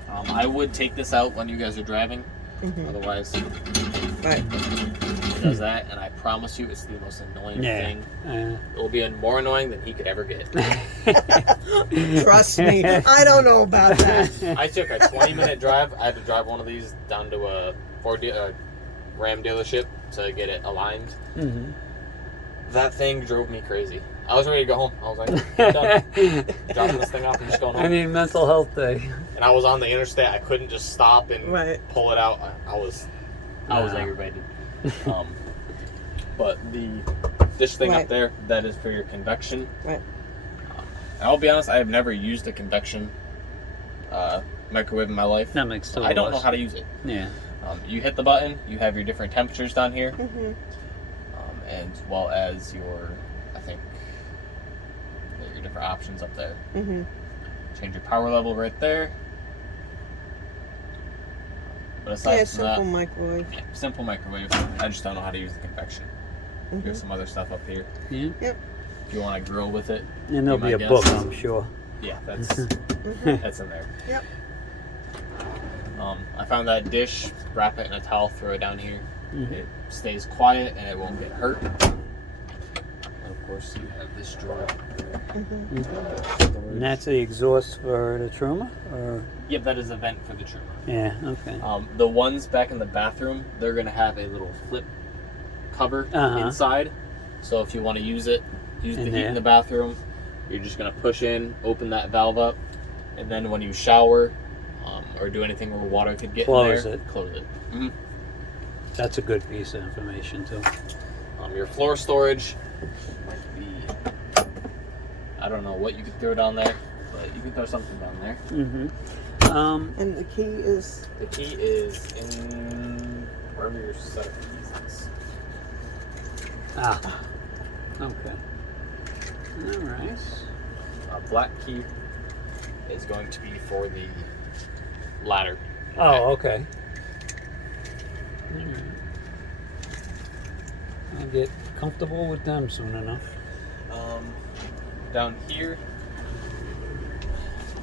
I would take this out when you guys are driving. Mm-hmm. Otherwise, Right. it does that, and I promise you, it's the most annoying Yeah. thing. It will be more annoying than he could ever get. Trust me, I don't know about that. I took a 20-minute drive. I had to drive one of these down to a Ram dealership to get it aligned. Mm-hmm. That thing drove me crazy. I was ready to go home. I was like, I'm done. Dropping this thing off and just going home. I mean, mental health day. And I was on the interstate. I couldn't just stop and Right. pull it out. I was Wow. aggravated. But the dish thing Right. up there, that is for your convection. Right. And I'll be honest, I have never used a convection microwave in my life. That makes total I don't know loss. how to use it. Yeah. You hit the button, you have your different temperatures down here, Mm-hmm. as well as your, I think, your different options up there. Mm-hmm. Change your power level right there. But aside Yeah, from that, simple microwave. yeah, simple microwave. I just don't know how to use the convection. Mm-hmm. There's some other stuff up here. Yeah. Yep. If you want to grill with it, And there'll Be be my a book, guess. I'm sure. yeah, that's Mm-hmm. that's in there. Yep. I found that dish, wrap it in a towel, throw it down here. Mhm. It stays quiet and it won't get hurt. And of course, you have this drawer. Mm-hmm. And that's the exhaust for the Truma? Or? Yep, that is a vent for the trimmer. Yeah, okay. The ones back in the bathroom, they're going to have a little flip cover Uh-huh. inside. So if you want to use it, use the In heat there. in the bathroom, you're just going to push in, open that valve up, and then when you shower or do anything where water could get Close in there, it. close it. Mm-hmm. That's a good piece of information, too. Your floor storage might be, I don't know what you could throw down there, but you can throw something down there. Mm-hmm. And the key is. The key is in wherever your set of keys is. Ah. Okay. All right. A black key is going to be for the ladder. Oh, okay. All right. I'll get comfortable with them soon enough. Down here,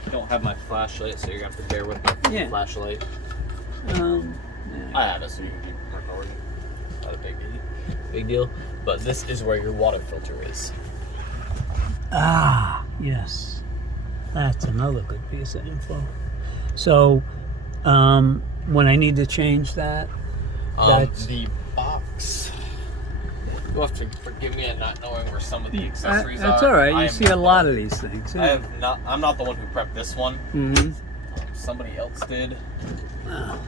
I don't have my flashlight, so you're going to have to bear with me for the Yeah. flashlight. Yeah. I have it, so you can keep recording. Not a big deal. But this is where your water filter is. Ah, yes. That's another good piece of info. So, when I need to change that, that's... The box. You'll have to forgive me at not knowing where some of the accessories That's are. all right. I You am see a not lot the- of these things. I'm not the one who prepped this one. Mm-hmm. Somebody else did. Oh.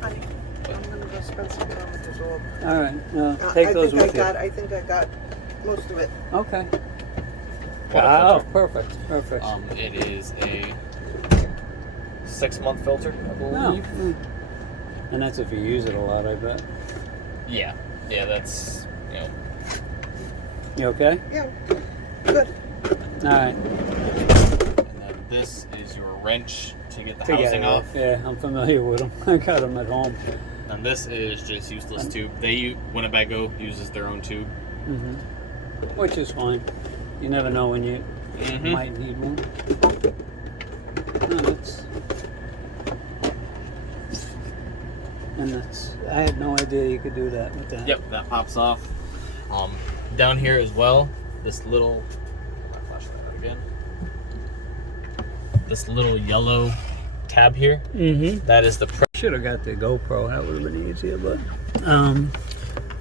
Honey, I'm gonna go spend some time with the dog. All right. Take those with you. I think I got most of it. Okay. Water Oh, filter. perfect. It is a 6-month filter, I Oh. believe. And that's if you use it a lot, I bet. Yeah, that's You okay? Yeah. Good. All right. And then this is your wrench to get the To get housing it off. Yeah, I'm familiar with them. I got them at home. And this is just useless tube. Winnebago uses their own tube. Mm-hmm. Which is fine. You never know when you Mhm. might need one. No, that's... And that's... I had no idea you could do that with that. Yep, that pops off. Down here as well, this little, my flashlight out again. This little yellow tab here, Mm-hmm. that is the Should have got the GoPro. That would have been easier, but...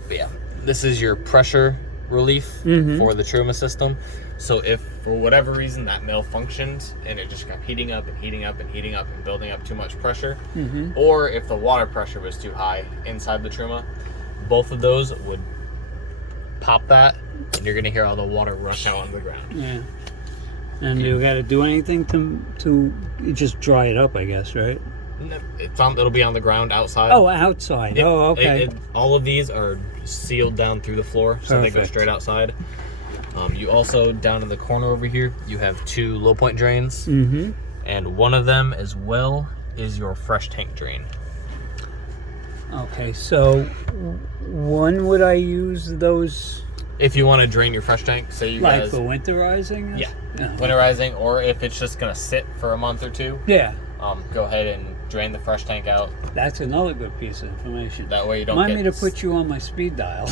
yeah. This is your pressure relief Mhm. for the Truma system. So if for whatever reason that malfunctioned and it just kept heating up and heating up and heating up and building up too much pressure, Mhm. or if the water pressure was too high inside the Truma, both of those would pop that, and you're gonna hear all the water rush out on the ground. Yeah. And you got to do anything to just dry it up, I guess, right? It'll be on the ground outside. Oh, outside. Yep. Oh, okay. All of these are sealed down through the floor, so they go Perfect. straight outside. You also, down in the corner over here, you have 2 low point drains, Mm-hmm. and one of them as well is your fresh tank drain. Okay, so when would I use those? If you want to drain your fresh tank, say you Like guys... for winterizing? Yeah. Oh. Winterizing, or if it's just going to sit for a month or 2, Yeah, go ahead and drain the fresh tank out. that's another good piece of information. That way you don't Remind get... me to put you on my speed dial.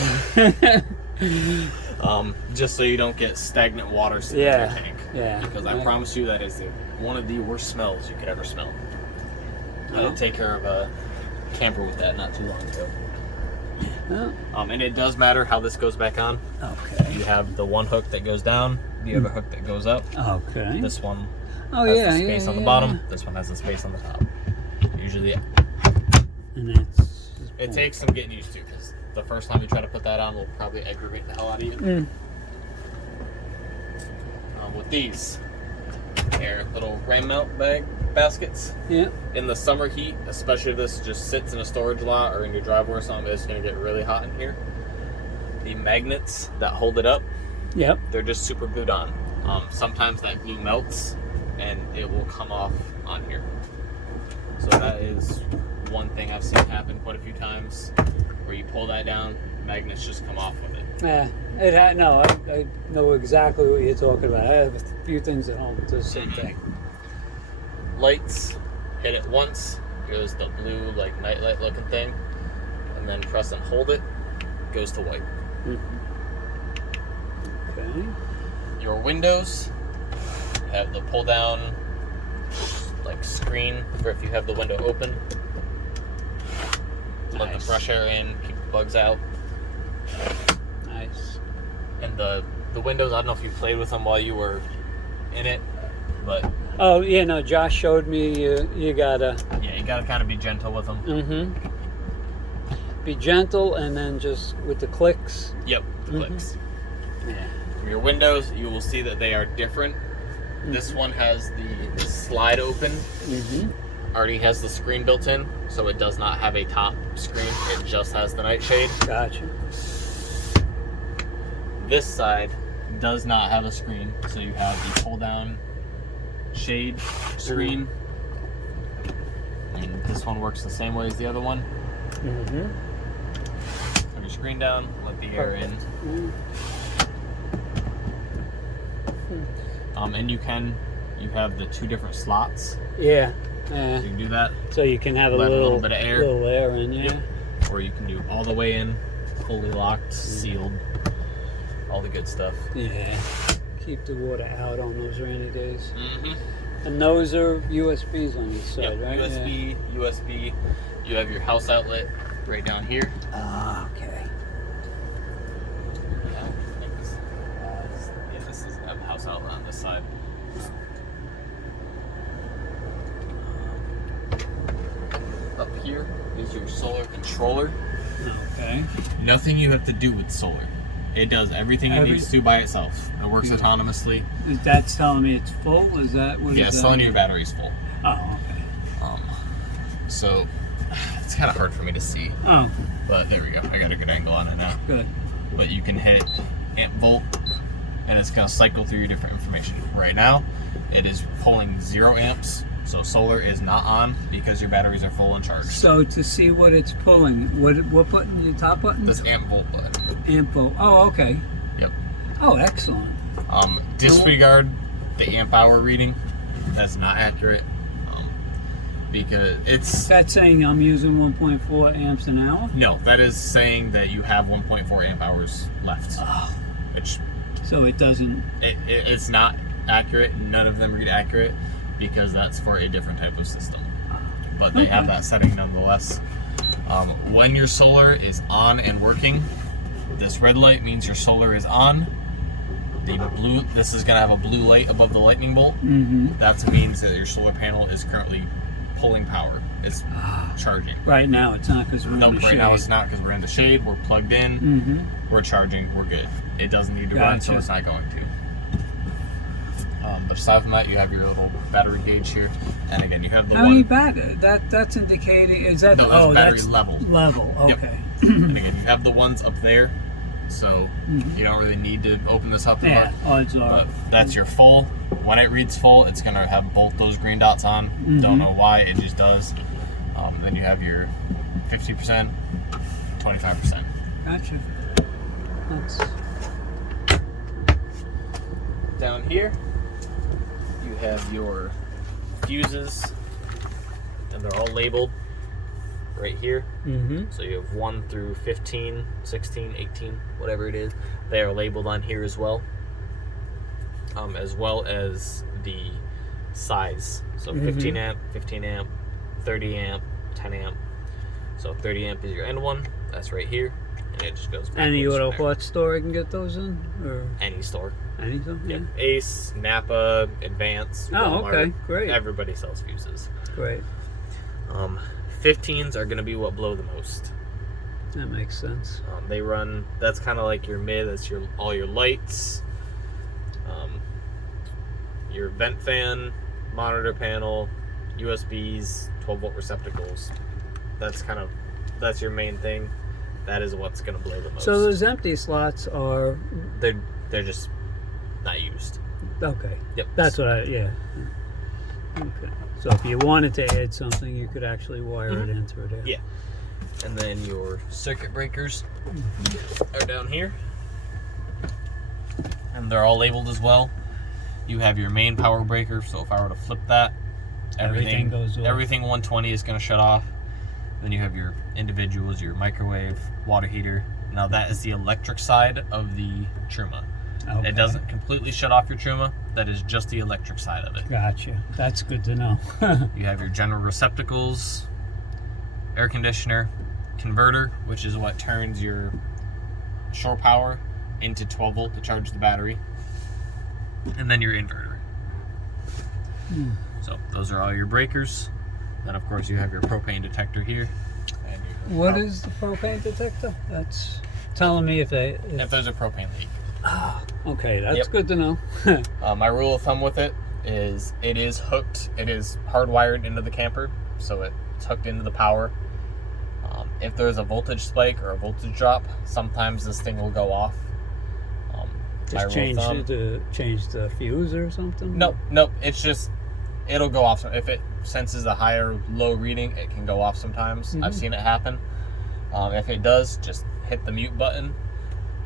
just so you don't get stagnant water sitting in your tank. Yeah. Because I promise you that is one of the worst smells you could ever smell. I had to take care of a camper with that not too long ago. Oh, And it does matter how this goes back on. okay. You have the one hook that goes down, the other hook that goes up. Okay. This one Oh, has yeah, the space yeah, on the yeah, bottom. This one has the space on the top. Usually And that's... it takes some getting used to, because the first time you try to put that on will probably aggravate the hell out of you. Mm. With these, they're little rain mount baskets. Yeah. In the summer heat, especially if this just sits in a storage lot or in your driveway or something, it's going to get really hot in here. The magnets that hold it up, Yep. they're just super glued on. Sometimes that glue melts and it will come off on here. So that is one thing I've seen happen quite a few times, where you pull that down, magnets just come off with it. Yeah. No, I know exactly what you're talking about. I have a few things at home that do the same thing. Lights, hit it once, goes the blue like nightlight looking thing, and then press and hold it, goes to white. Okay. Your windows have the pull down like screen for if you have the window open. Let the Nice. fresh air in, keep the bugs out. Nice. And the windows, I don't know if you played with them while you were in it, but Oh, yeah, no, Josh showed me you gotta... yeah, you gotta kind of be gentle with them. Mm-hmm. Be gentle, and then just with the clicks. Yep, the clicks. Yeah. From your windows, you will see that they are different. This one has the slide open. Mm-hmm. Already has the screen built in, so it does not have a top screen. It just has the nightshade. Gotcha. This side does not have a screen, so you have the pull down shade screen. And this one works the same way as the other one. Mm-hmm. Turn your screen down, let the air in. And you have the 2 different slots. Yeah. So Yeah. you can do that, So you can have a let little, a little bit of air. little air in, yeah. Yep. Or you can do all the way in, fully locked, sealed, all the good stuff. Yeah. Keep the water out on those rainy days. Mm-hmm. And those are USBs on each side, Yep. right? USB. You have your house outlet right down here. Ah, okay. This doesn't have a house outlet on this side. Up here is your solar controller. Okay. Nothing you have to do with solar. It does everything it needs to by itself. It works autonomously. That's telling me it's full? Is that what Yeah, is it's that? telling you your battery's full. Oh, okay. So it's kind of hard for me to see, Oh, but there we go. I got a good angle on it now. good. But you can hit amp volt, and it's going to cycle through your different information. Right now, it is pulling 0 amps, so solar is not on because your batteries are full and charged. So to see what it's pulling, what button? Your top button? This amp volt button. Amp volt. Oh, okay. Yep. Oh, excellent. Disregard the amp hour reading. That's not accurate. Because it's... That's saying I'm using 1.4 amps an hour? No, that is saying that you have 1.4 amp hours left. Oh. Which... So it doesn't... It's not accurate. None of them read accurate because that's for a different type of system. But they have that setting nonetheless. When your solar is on and working, This red light means your solar is on. The blue, this is gonna have a blue light above the lightning bolt. That means that your solar panel is currently pulling power. It's charging. Right now it's not because we're in the shade. Right now it's not because we're in the shade. We're plugged in. We're charging. We're good. It doesn't need to run, so it's not going to. But aside from that, you have your little battery gauge here, and again, you have the How many that's indicating? Is that no? That's battery level. Level. Okay. Yep. And again, you have the ones up there, so you don't really need to open this up. Yeah. Odds are. But that's your full. When it reads full, it's gonna have both those green dots on. Don't know why, it just does. Then you have your 50%, 25%. Gotcha. That's down here. You have your fuses, and they're all labeled right here. So you have 1 through 15, 16, 18, whatever it is. They are labeled on here as well as the size. So 15 amp, 15 amp, 30 amp, 10 amp. So 30 amp is your end one. That's right here, and it just goes backwards. any auto parts store I can get those in, or any store. anything? Yep. Ace, Napa, Advance. Oh, Walmart, okay, great. Everybody sells fuses. Great. 15s are going to be what blow the most. That makes sense. They run. That's kind of like your mid. That's all your lights. Your vent fan, monitor panel, USBs, 12-volt receptacles. That's your main thing. That is what's going to blow the most. So those empty slots are They're just not used. okay. Yep. That's what Okay. So if you wanted to add something, you could actually wire it into it. Yeah. And then your circuit breakers are down here. And they're all labeled as well. You have your main power breaker, so if I were to flip that, everything goes off. Everything 120 is going to shut off. Then you have your individuals, your microwave, water heater. Now that is the electric side of the Truma. Okay. It doesn't completely shut off your Truma. That is just the electric side of it. Gotcha. That's good to know. You have your general receptacles, air conditioner, converter, which is what turns your shore power into 12 volt to charge the battery, and then your inverter. So those are all your breakers. Then of course you have your propane detector here. And What is the propane detector? That's telling me if there's a propane leak. Okay, that's good to know. My rule of thumb with it is hooked. It is hardwired into the camper, so it's hooked into the power. If there's a voltage spike or a voltage drop, sometimes this thing will go off. Just change the fuse or something? Nope. It's just, it'll go off. If it senses a high or low reading, it can go off sometimes. I've seen it happen. If it does, just hit the mute button,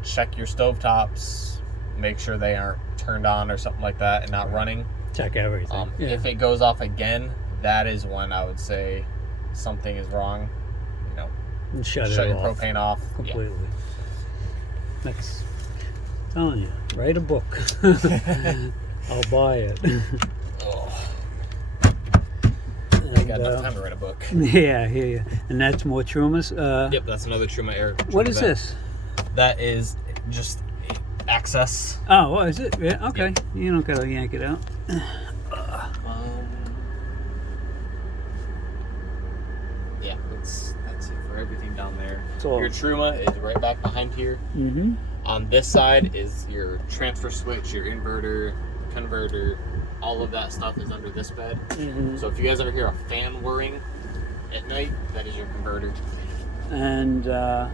check your stovetops, make sure they aren't turned on or something like that and not running. Check everything. If it goes off again, that is when I would say something is wrong. And shut your off. propane off Completely. Yeah. That's telling you. Write a book. I'll buy it. I got enough time to write a book. Yeah, I hear you. And that's more Trumas? Yep, that's another Truma Air. What is this? That is just access. Oh, what is it? Yeah, okay. Yep. You don't gotta yank it out. Yeah, that's it for everything down there. So, your Truma is right back behind here. On this side is your transfer switch, your inverter, converter. All of that stuff is under this bed. So if you guys ever hear a fan whirring at night, that is your converter. And the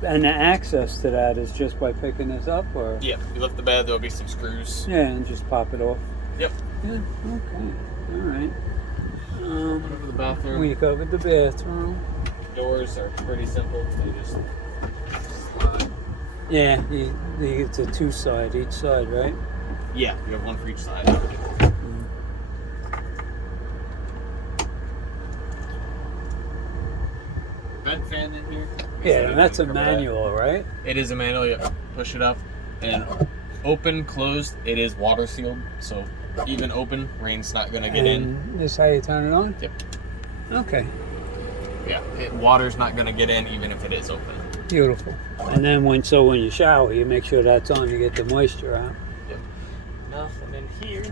access to that is just by picking this up, or? Yeah, you lift the bed, there'll be some screws. Yeah, and just pop it off. Yep. Yeah, okay. All right. Over the bathroom. We covered the bathroom. Doors are pretty simple. They just slide. Yeah, it's a two-side, each side, right? Yeah, you have one for each side. Vent fan in here. Yeah, and that's a manual, right? It is a manual. You push it up and open, closed. It is water sealed, so even open, rain's not gonna get in. This is how you turn it on? Yep. Okay. Yeah, water's not gonna get in even if it is open. Beautiful. And then when you shower, you make sure that's on to get the moisture out. Yep. Nothing in here.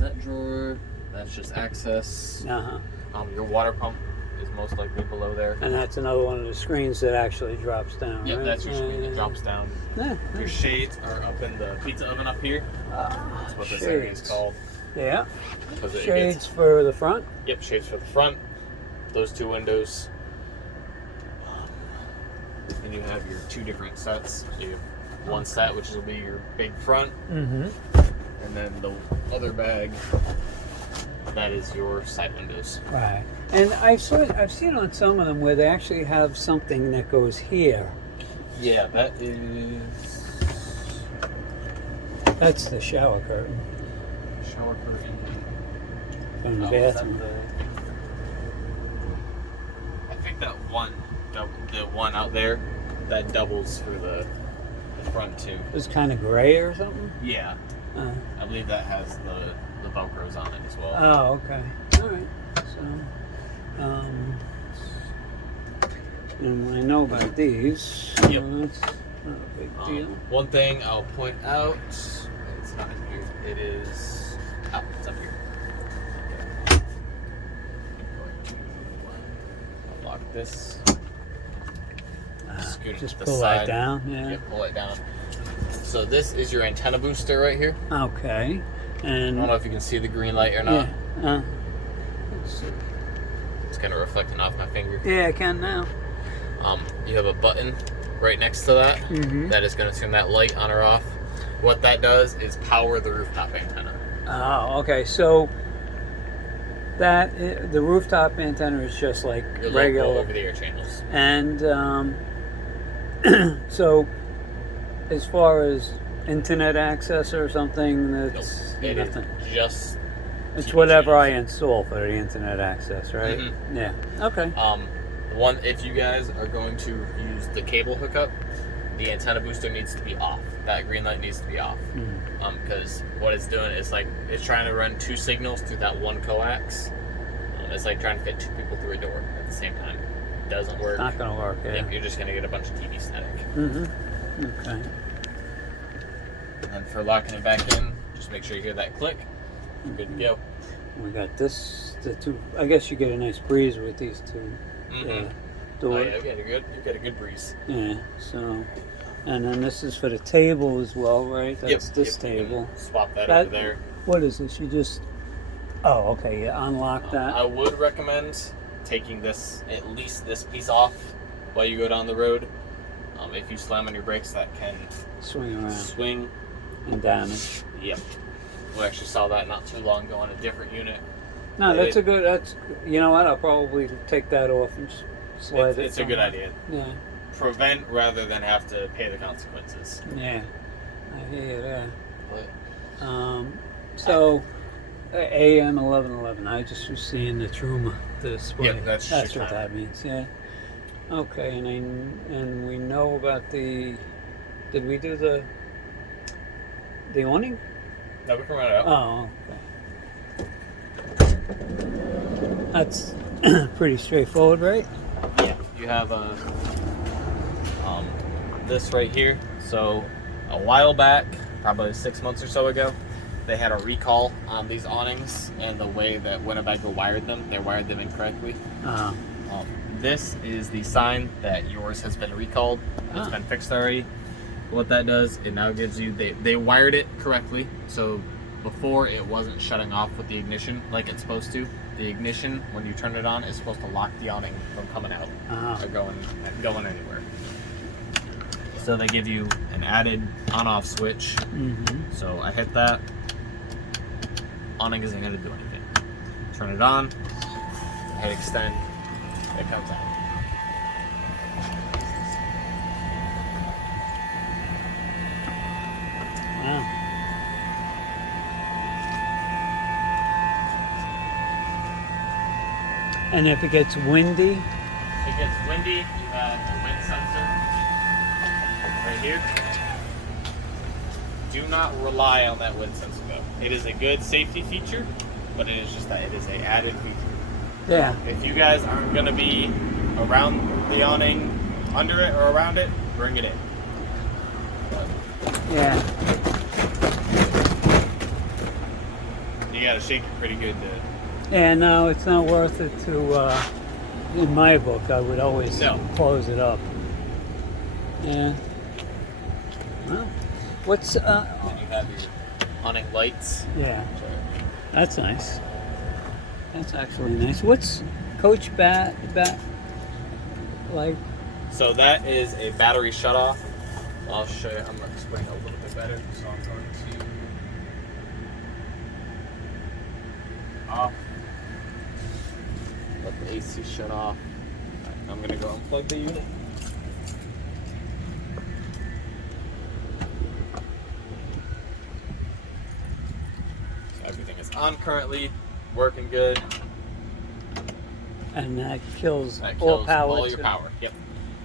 That drawer, that's just access. Your water pump is most likely below there. And that's another one of the screens that actually drops down, Yep, right? that's your screen that drops down. Yeah. Your shades are up in the pizza oven up here. That's what this area is called. Yeah. 'Cause it Shades gets, for the front? yep, shades for the front. Those two windows. And you have your two different sets. So you have one set, which will be your big front. Mm-hmm. And then the other bag, that is your side windows. Right. And I've seen on some of them where they actually have something that goes here. Yeah, that is That's the shower curtain shower curtain. from the Oh, is that bathroom. I think that one, the one out there, that doubles for the front too. It's kind of gray or something? Yeah, I believe that has the Velcros on it as well. Oh, okay. All right. So, and I know about these. So Yep. that's not a big deal. One thing I'll point out, it's not in here. It is. Oh, it's up here. I'll lock this. Scoot it Just to the pull side. that down. Yeah. Yep, pull it down. So this is your antenna booster right here. Okay. I And don't know if you can see the green light or not. yeah. It's kind of reflecting off my finger. Yeah, I can now. You have a button right next to that. Mm-hmm. That is going to turn that light on or off. What that does is power the rooftop antenna. Oh, okay. So the rooftop antenna is just like Your regular local over-the-air channels. And so, as far as internet access or something, that's It is nothing. just It's TV whatever I channels. install for the internet access, right? Mhm. Yeah. Okay. If you guys are going to use the cable hookup, the antenna booster needs to be off. That green light needs to be off. Because what it's doing is it's trying to run two signals through that one coax. It's like trying to fit two people through a door at the same time. Doesn't work. Not gonna work. Yeah. Yep, you're just gonna get a bunch of TV static. Okay. And for locking it back in, just make sure you hear that click. You're good to go. We got this. The two. I guess you get a nice breeze with these two. Oh Doors. yeah, you got a good breeze. Yeah. So, and then this is for the table as well, right? That's this you can table. Swap that That- over there. What is this? You just. Oh, okay. You unlock that. I would recommend taking at least this piece off while you go down the road. If you slam on your brakes, that can Swing around swing. and damage. Yep. We actually saw that not too long ago on a different unit. No, that's a good. That's you know what? I'll probably take that off and just slide it. It's a good somewhere. idea. Yeah. Prevent rather than have to pay the consequences. Yeah. I hear you there. But So, AM 1111. I just was seeing the Truma display. Yep, that's your what time. that means. Yeah. Okay, and we know about the. Did we do the awning? no, we can run it out. Oh, okay. That's pretty straightforward, right? Yeah, you have this right here. So a while back, probably 6 months or so ago, they had a recall on these awnings and the way that Winnebago wired them. They wired them incorrectly. This is the sign that yours has been recalled. It's been fixed already. What that does, it now gives you, they wired it correctly. So before it wasn't shutting off with the ignition like it's supposed to. The ignition, when you turn it on, is supposed to lock the awning from coming out or going anywhere. So they give you an added on-off switch. So I hit that. Awning isn't going to do anything. Turn it on. Hit extend. It comes out. Wow. And if it gets windy, If it gets windy, you have a wind sensor right here. Do not rely on that wind sensor though. It is a good safety feature, but it is just that it is an added feature. yeah. If you guys aren't going to be around the awning, under it or around it, bring it in. Yeah. You gotta shake it pretty good to. Yeah, no, it's not worth it to, in my book, I would always close it up. Yeah. Well, what's, Then you have your awning lights. yeah, that's nice. That's actually nice. What's Coach bat like? So that is a battery shutoff. I'll show you. I'm gonna explain it a little bit better. So I'm going to off. Let the AC shut off. Right, I'm gonna go unplug the unit. So everything is on currently, working good. And that kills, That all kills power. all your power. Yep.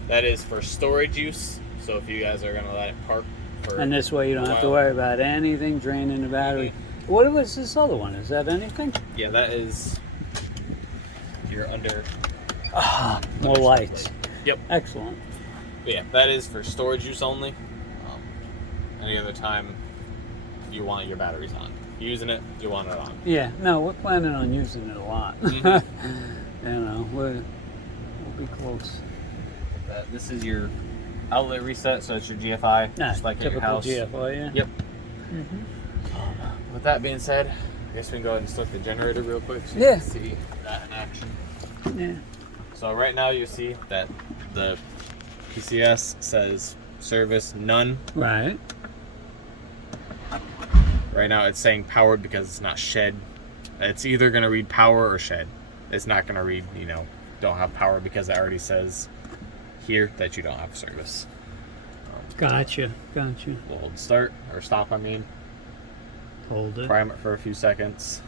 That is for storage use. So if you guys are gonna let it park for And this way you don't have to worry about anything draining the battery. What was this other one? Is that anything? Yeah, that is. You're under. More lights. Yep. Excellent. But yeah, that is for storage use only. Any other time you want your batteries on. Using it, you want it on. Yeah, no, we're planning on using it a lot. Mhm. You know, we'll be close. This is your outlet reset, so it's your GFI, just like at your typical house. GFI, yeah. Yep. Mm-hmm. With that being said, I guess we can go ahead and start the generator real quick so you Yeah. can see that in action. Yeah. So right now you see that the PCS says service none. Right. Right now it's saying powered because it's not shed. It's either going to read power or shed. It's not going to read, don't have power because it already says here that you don't have service. Gotcha. We'll hold start, or stop, I mean. Hold it. Prime it for a few seconds.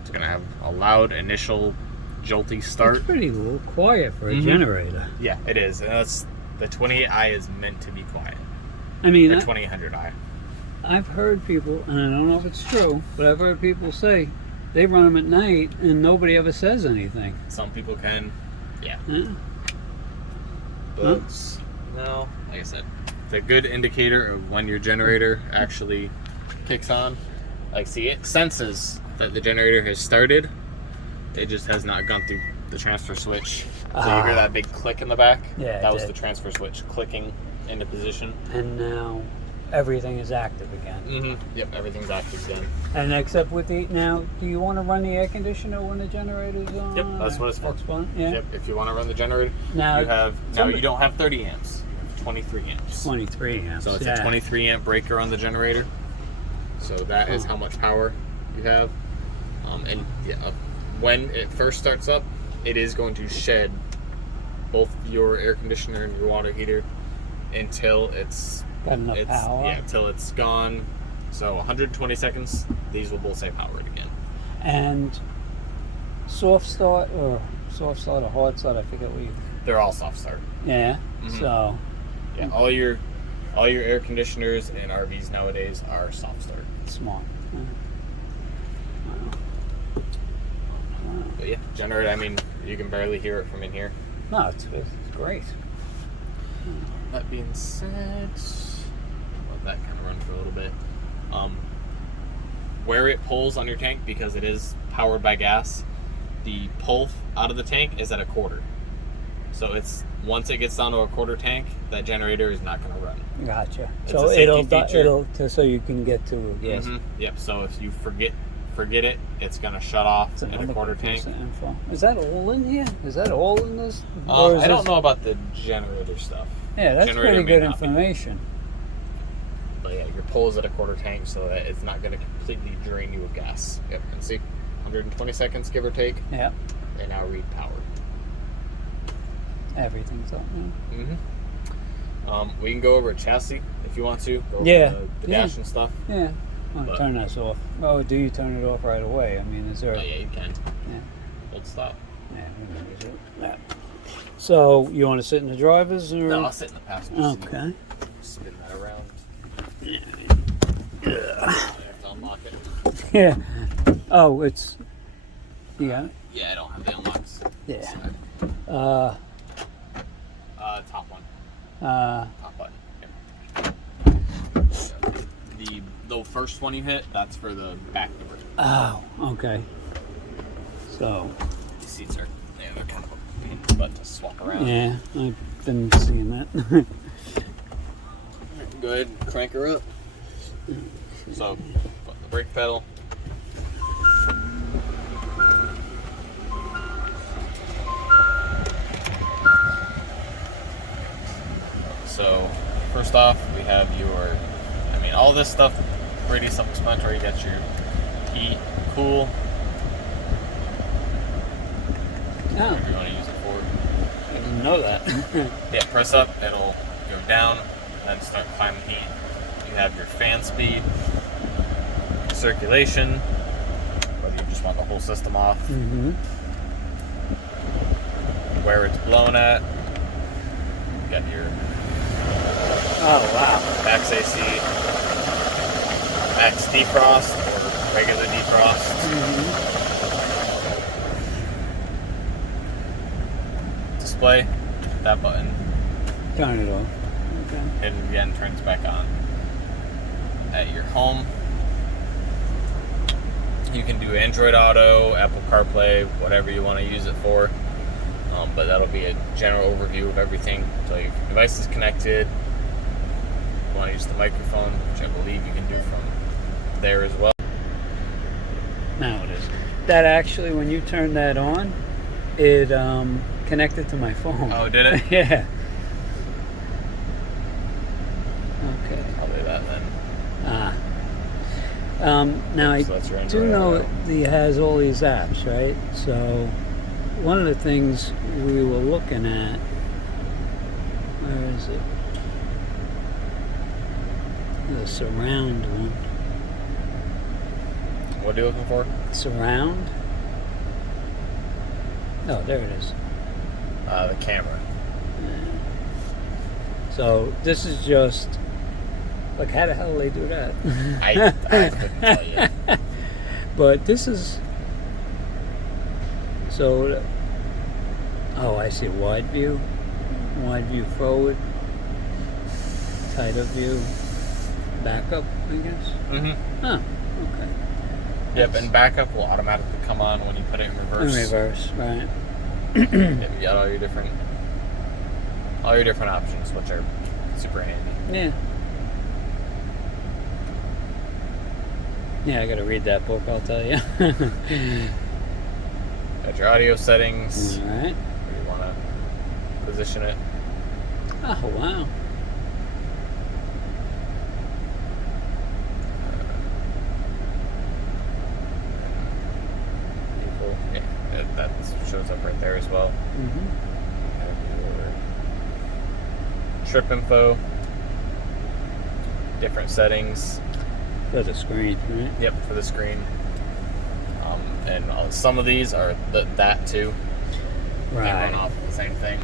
It's going to have a loud initial jolty start. It's pretty little quiet for a generator. Yeah, it is. And that's, the 28i is meant to be quiet. I mean, Or 2800i. I've heard people, and I don't know if it's true, but I've heard people say they run them at night and nobody ever says anything. Some people can, yeah. Huh? But no, like I said, the good indicator of when your generator actually kicks on. Like, see, it senses that the generator has started. It just has not gone through the transfer switch. So you hear that big click in the back? Yeah, that was the transfer switch clicking into position. And now everything is active again. Mm-hmm. Yep, everything's active again. And except with the, now, do you want to run the air conditioner when the generator's on? Yep, that's what it's for. That's fun, yeah. Yep, if you want to run the generator, Now, you don't have 30 amps. You have 23 amps. 23 amps. So it's a 23 amp breaker on the generator. So that is how much power you have. When it first starts up, it is going to shed both your air conditioner and your water heater until it's got enough power. Yeah, until it's gone. So 120 seconds, these will both say powered again. And soft start or hard start, I forget what you. They're all soft start. Yeah. Mhm. So. Yeah, all your air conditioners and RVs nowadays are soft start. Smart. Yeah. Wow. But yeah, generator, I mean, you can barely hear it from in here. No, it's great. That being said, let that kind of run for a little bit. Where it pulls on your tank, because it is powered by gas, the pull out of the tank is at a quarter. So it's once it gets down to a quarter tank, that generator is not going to run. Gotcha. It's So a safety it'll feature. so you can get to it. Yes. Yep. So if you forget it, it's going to shut off It's at a another quarter tank. info. Is that all in here? Is that all in this? I don't know about the generator stuff. Yeah, that's Generator pretty may good not be. information. But yeah, your pull is at a quarter tank, so that it's not going to completely drain you of gas. Yep, and see, 120 seconds, give or take. Yeah. They now read power. Everything's up now. We can go over a chassis if you want to. Go over the dash and stuff. Yeah. But- Turn this off. Oh, do you turn it off right away? I mean, is there? Oh yeah, you can. Yeah. Hold stop. Yeah, we can use it. Yeah. So you want to sit in the driver's or? No, I'll sit in the passenger seat. Okay. Spin that around. Yeah. I have to unlock Yeah. Oh, it's. You got it? Yeah, I don't have the unlocks. Yeah. Top one. Top button. Yep. The first one you hit, that's for the back door. Oh, okay. So. The seats are, yeah, they're kind of a pain in the butt to swap around. Yeah, I've been seeing that. Go ahead and crank her up. So, put the brake pedal. So, first off, we have your, all this stuff pretty self-explanatory. You got your heat, cool, whatever you want to use it for. I didn't know that. Yeah, press up, it'll go down, then start climbing heat. You have your fan speed, circulation, whether you just want the whole system off, where it's blown at. You got your max AC, max defrost, or regular defrost. Display, that button. Turn it off. Okay. Hit it again, turns back on. At your home, you can do Android Auto, Apple CarPlay, whatever you want to use it for. But that'll be a general overview of everything. So your device is connected. You want to use the microphone, which I believe you can do from there as well. Now it is. That actually, when you turn that on, it connected to my phone. Oh, did it? Yeah. Okay. I'll do that then. Now I So that's your do Android know Auto. it has all these apps, right? So one of the things we were looking at, where is it? The surround one. What are you looking for? Surround? Oh, there it is. The camera. So this is just like, how the hell do they do that? I couldn't tell you. But this is so. Oh, I see. Wide view forward, tighter view, backup. I guess. Huh. Okay. Yep, and backup will automatically come on when you put it in reverse. In reverse, right? Yep, you got all your different options, which are super handy. Yeah. Yeah, I gotta read that book, I'll tell you. Got your audio settings, All right. where you want to position it. Oh, wow. People, yeah, that shows up right there as well. Have your trip info, different settings. For the screen, right? Yep, for the screen. And some of these are that too. They run off the same thing.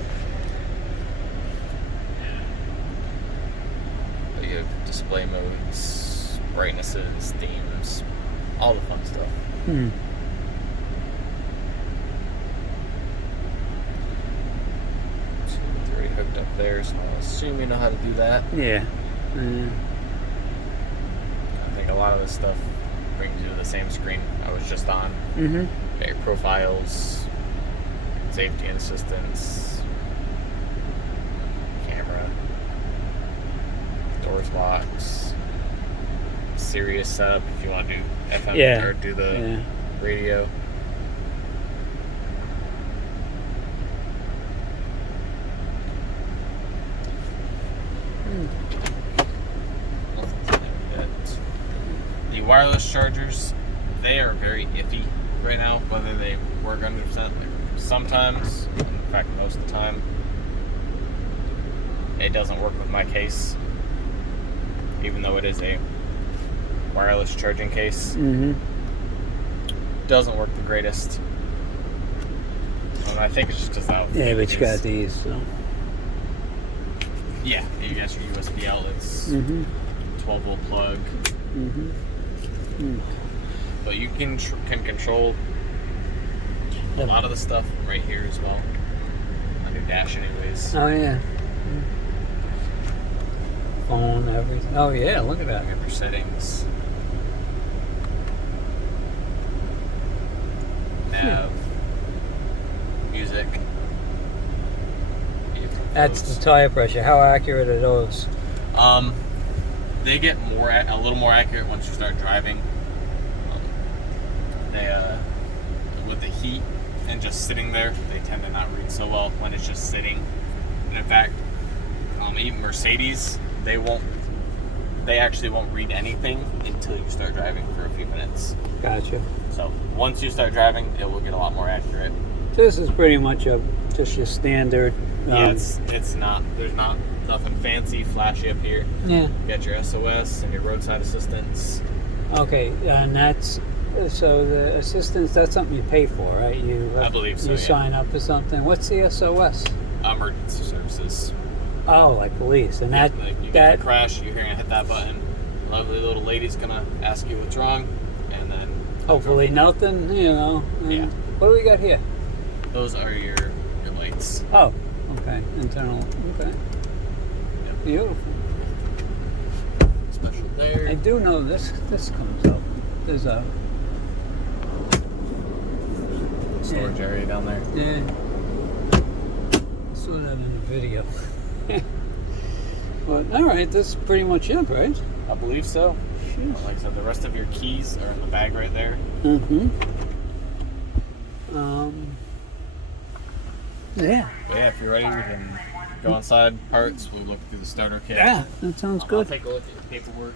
But you have display modes, brightnesses, themes, all the fun stuff. Hmm. So it's already hooked up there, so I assume you know how to do that. Yeah. I think a lot of this stuff brings you to the same screen I was just on. Mm-hmm. Got your profiles, safety and assistance, camera, doors locks, Sirius setup if you want to do FM or do the radio. The wireless chargers, they are very iffy right now, whether they work 100%. Sometimes, in fact most of the time, it doesn't work with my case, even though it is a wireless charging case. Doesn't work the greatest. And I think it's just because that. Yeah, but you got these, so. Yeah, you got your USB outlets, 12-volt plug. But you can control a lot of the stuff right here as well on your dash, anyways. Oh yeah. Phone, everything. Oh yeah, look at that. You have your settings. Nav. Music. That's the tire pressure. How accurate are those? They get a little more accurate once you start driving. With the heat and just sitting there, they tend to not read so well when it's just sitting. And in fact, even Mercedes, they actually won't read anything until you start driving for a few minutes. Gotcha. So once you start driving, it will get a lot more accurate. This is pretty much just your standard. Yeah, it's not. There's not nothing fancy, flashy up here. Yeah. You got your SOS and your roadside assistance. Okay, and that's so the assistance. That's something you pay for, right? I believe so. You Yeah. sign up for something. What's the SOS? Emergency services. Oh, like police, and that Like you get in a crash, you're gonna hit that button. Lovely little lady's gonna ask you what's wrong, and then hopefully nothing. You know. Yeah. What do we got here? Those are your lights. Oh, okay. Internal. Okay. Yep. Beautiful. Special there. I do know this comes up. There's a Storage area down there. yeah. I saw that in the video. But all right, that's pretty much it, right? I believe so. Like I said, the rest of your keys are in the bag right there. Mm-hmm. Yeah. But yeah, if you're ready, we can go inside parts. We'll look through the starter kit. Yeah, that sounds I'll good. take a look at your paperwork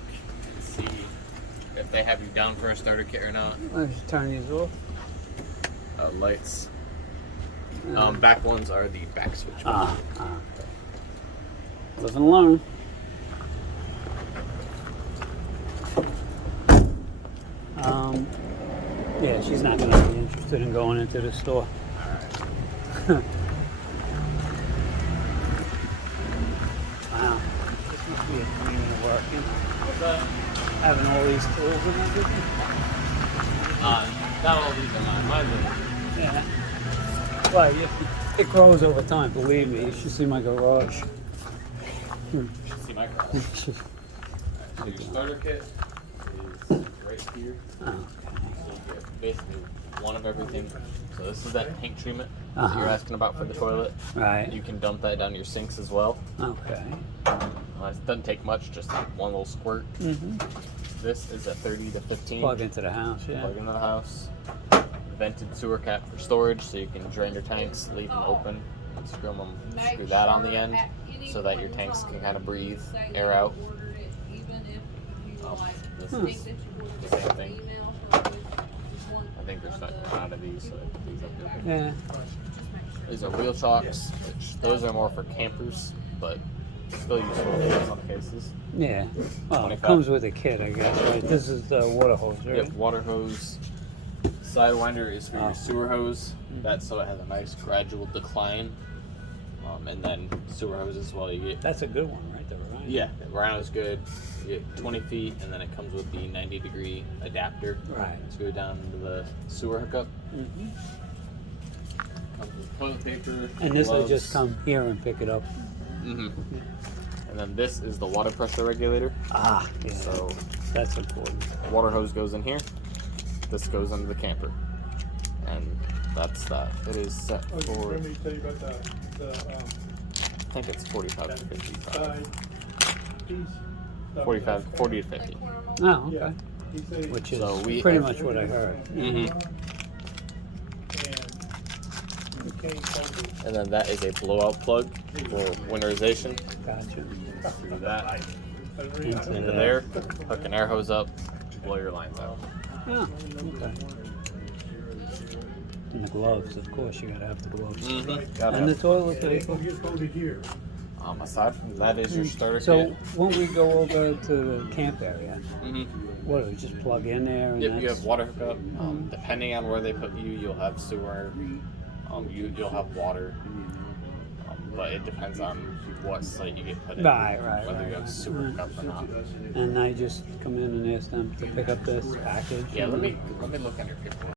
and see if they have you down for a starter kit or not. Let's turn these off. Lights. Back ones are the back switch. Doesn't alarm. Yeah, she's not going to be interested in going into the store. Wow, this must be a dream of working. Having all these tools and everything. Not all these are mine. Mine's Yeah. Well, it grows over time. Believe me, you should see my garage. you should see my car. So your starter kit is right here. Okay. So you get basically one of everything. So this is that tank treatment that Uh-huh. you're asking about for the toilet. Right. You can dump that down your sinks as well. Okay. It doesn't take much, just one little squirt. Mm-hmm. This is a 30 to 15. Plug into the house, yeah. Plug into the house. Vented sewer cap for storage, so you can drain your tanks, leave them open, and screw that on the end, so that your tanks can kind of breathe air out. This is the same thing. I think there's not out of these, so I put these up there. Yeah. These are wheel chocks, which those are more for campers, but still useful in some cases. Yeah. Well, 25. it comes with a kit, I guess, right? This is the water hose, right? Yep, water hose. Sidewinder is for your sewer hose. That's so it has a nice gradual decline. And then sewer hose as well. You get That's a good one, right? The Rhino. yeah, the Rhino is good. You get 20 feet, and then it comes with the 90-degree adapter Right. to go down into the sewer hookup. Mm-hmm. Comes with toilet paper. And this will gloves. just come here and pick it up. Mm-hmm. And then this is the water pressure regulator. Ah, yeah. So That's important. water hose goes in here. This goes under the camper, and that's that. It is set for. Let me tell you about I think it's 45 to 50. piece. 45, 40 to 50. Oh, Yeah. okay. He said, Which is So we- pretty much what I heard. Mm-hmm. and you can't hold it. And then that is a blowout plug for winterization. Gotcha. Screw that Into into the- there. Hook an air hose up. Blow your lines out. Oh, okay. And the gloves, of course, you gotta have the gloves. Mm-hmm. And the toilet paper. Get folded here. Aside from that is your starter So kit. when we go over to the camp area, Mm-hmm. what do we just plug in there? And Yep, you that's- have water hookup. Depending on where they put you, you'll have sewer. You'll have water. but it depends on what site you get put in. Right. Whether you have super cup or not. And I just come in and ask them to pick up this package. Yeah, let me look on your paperwork.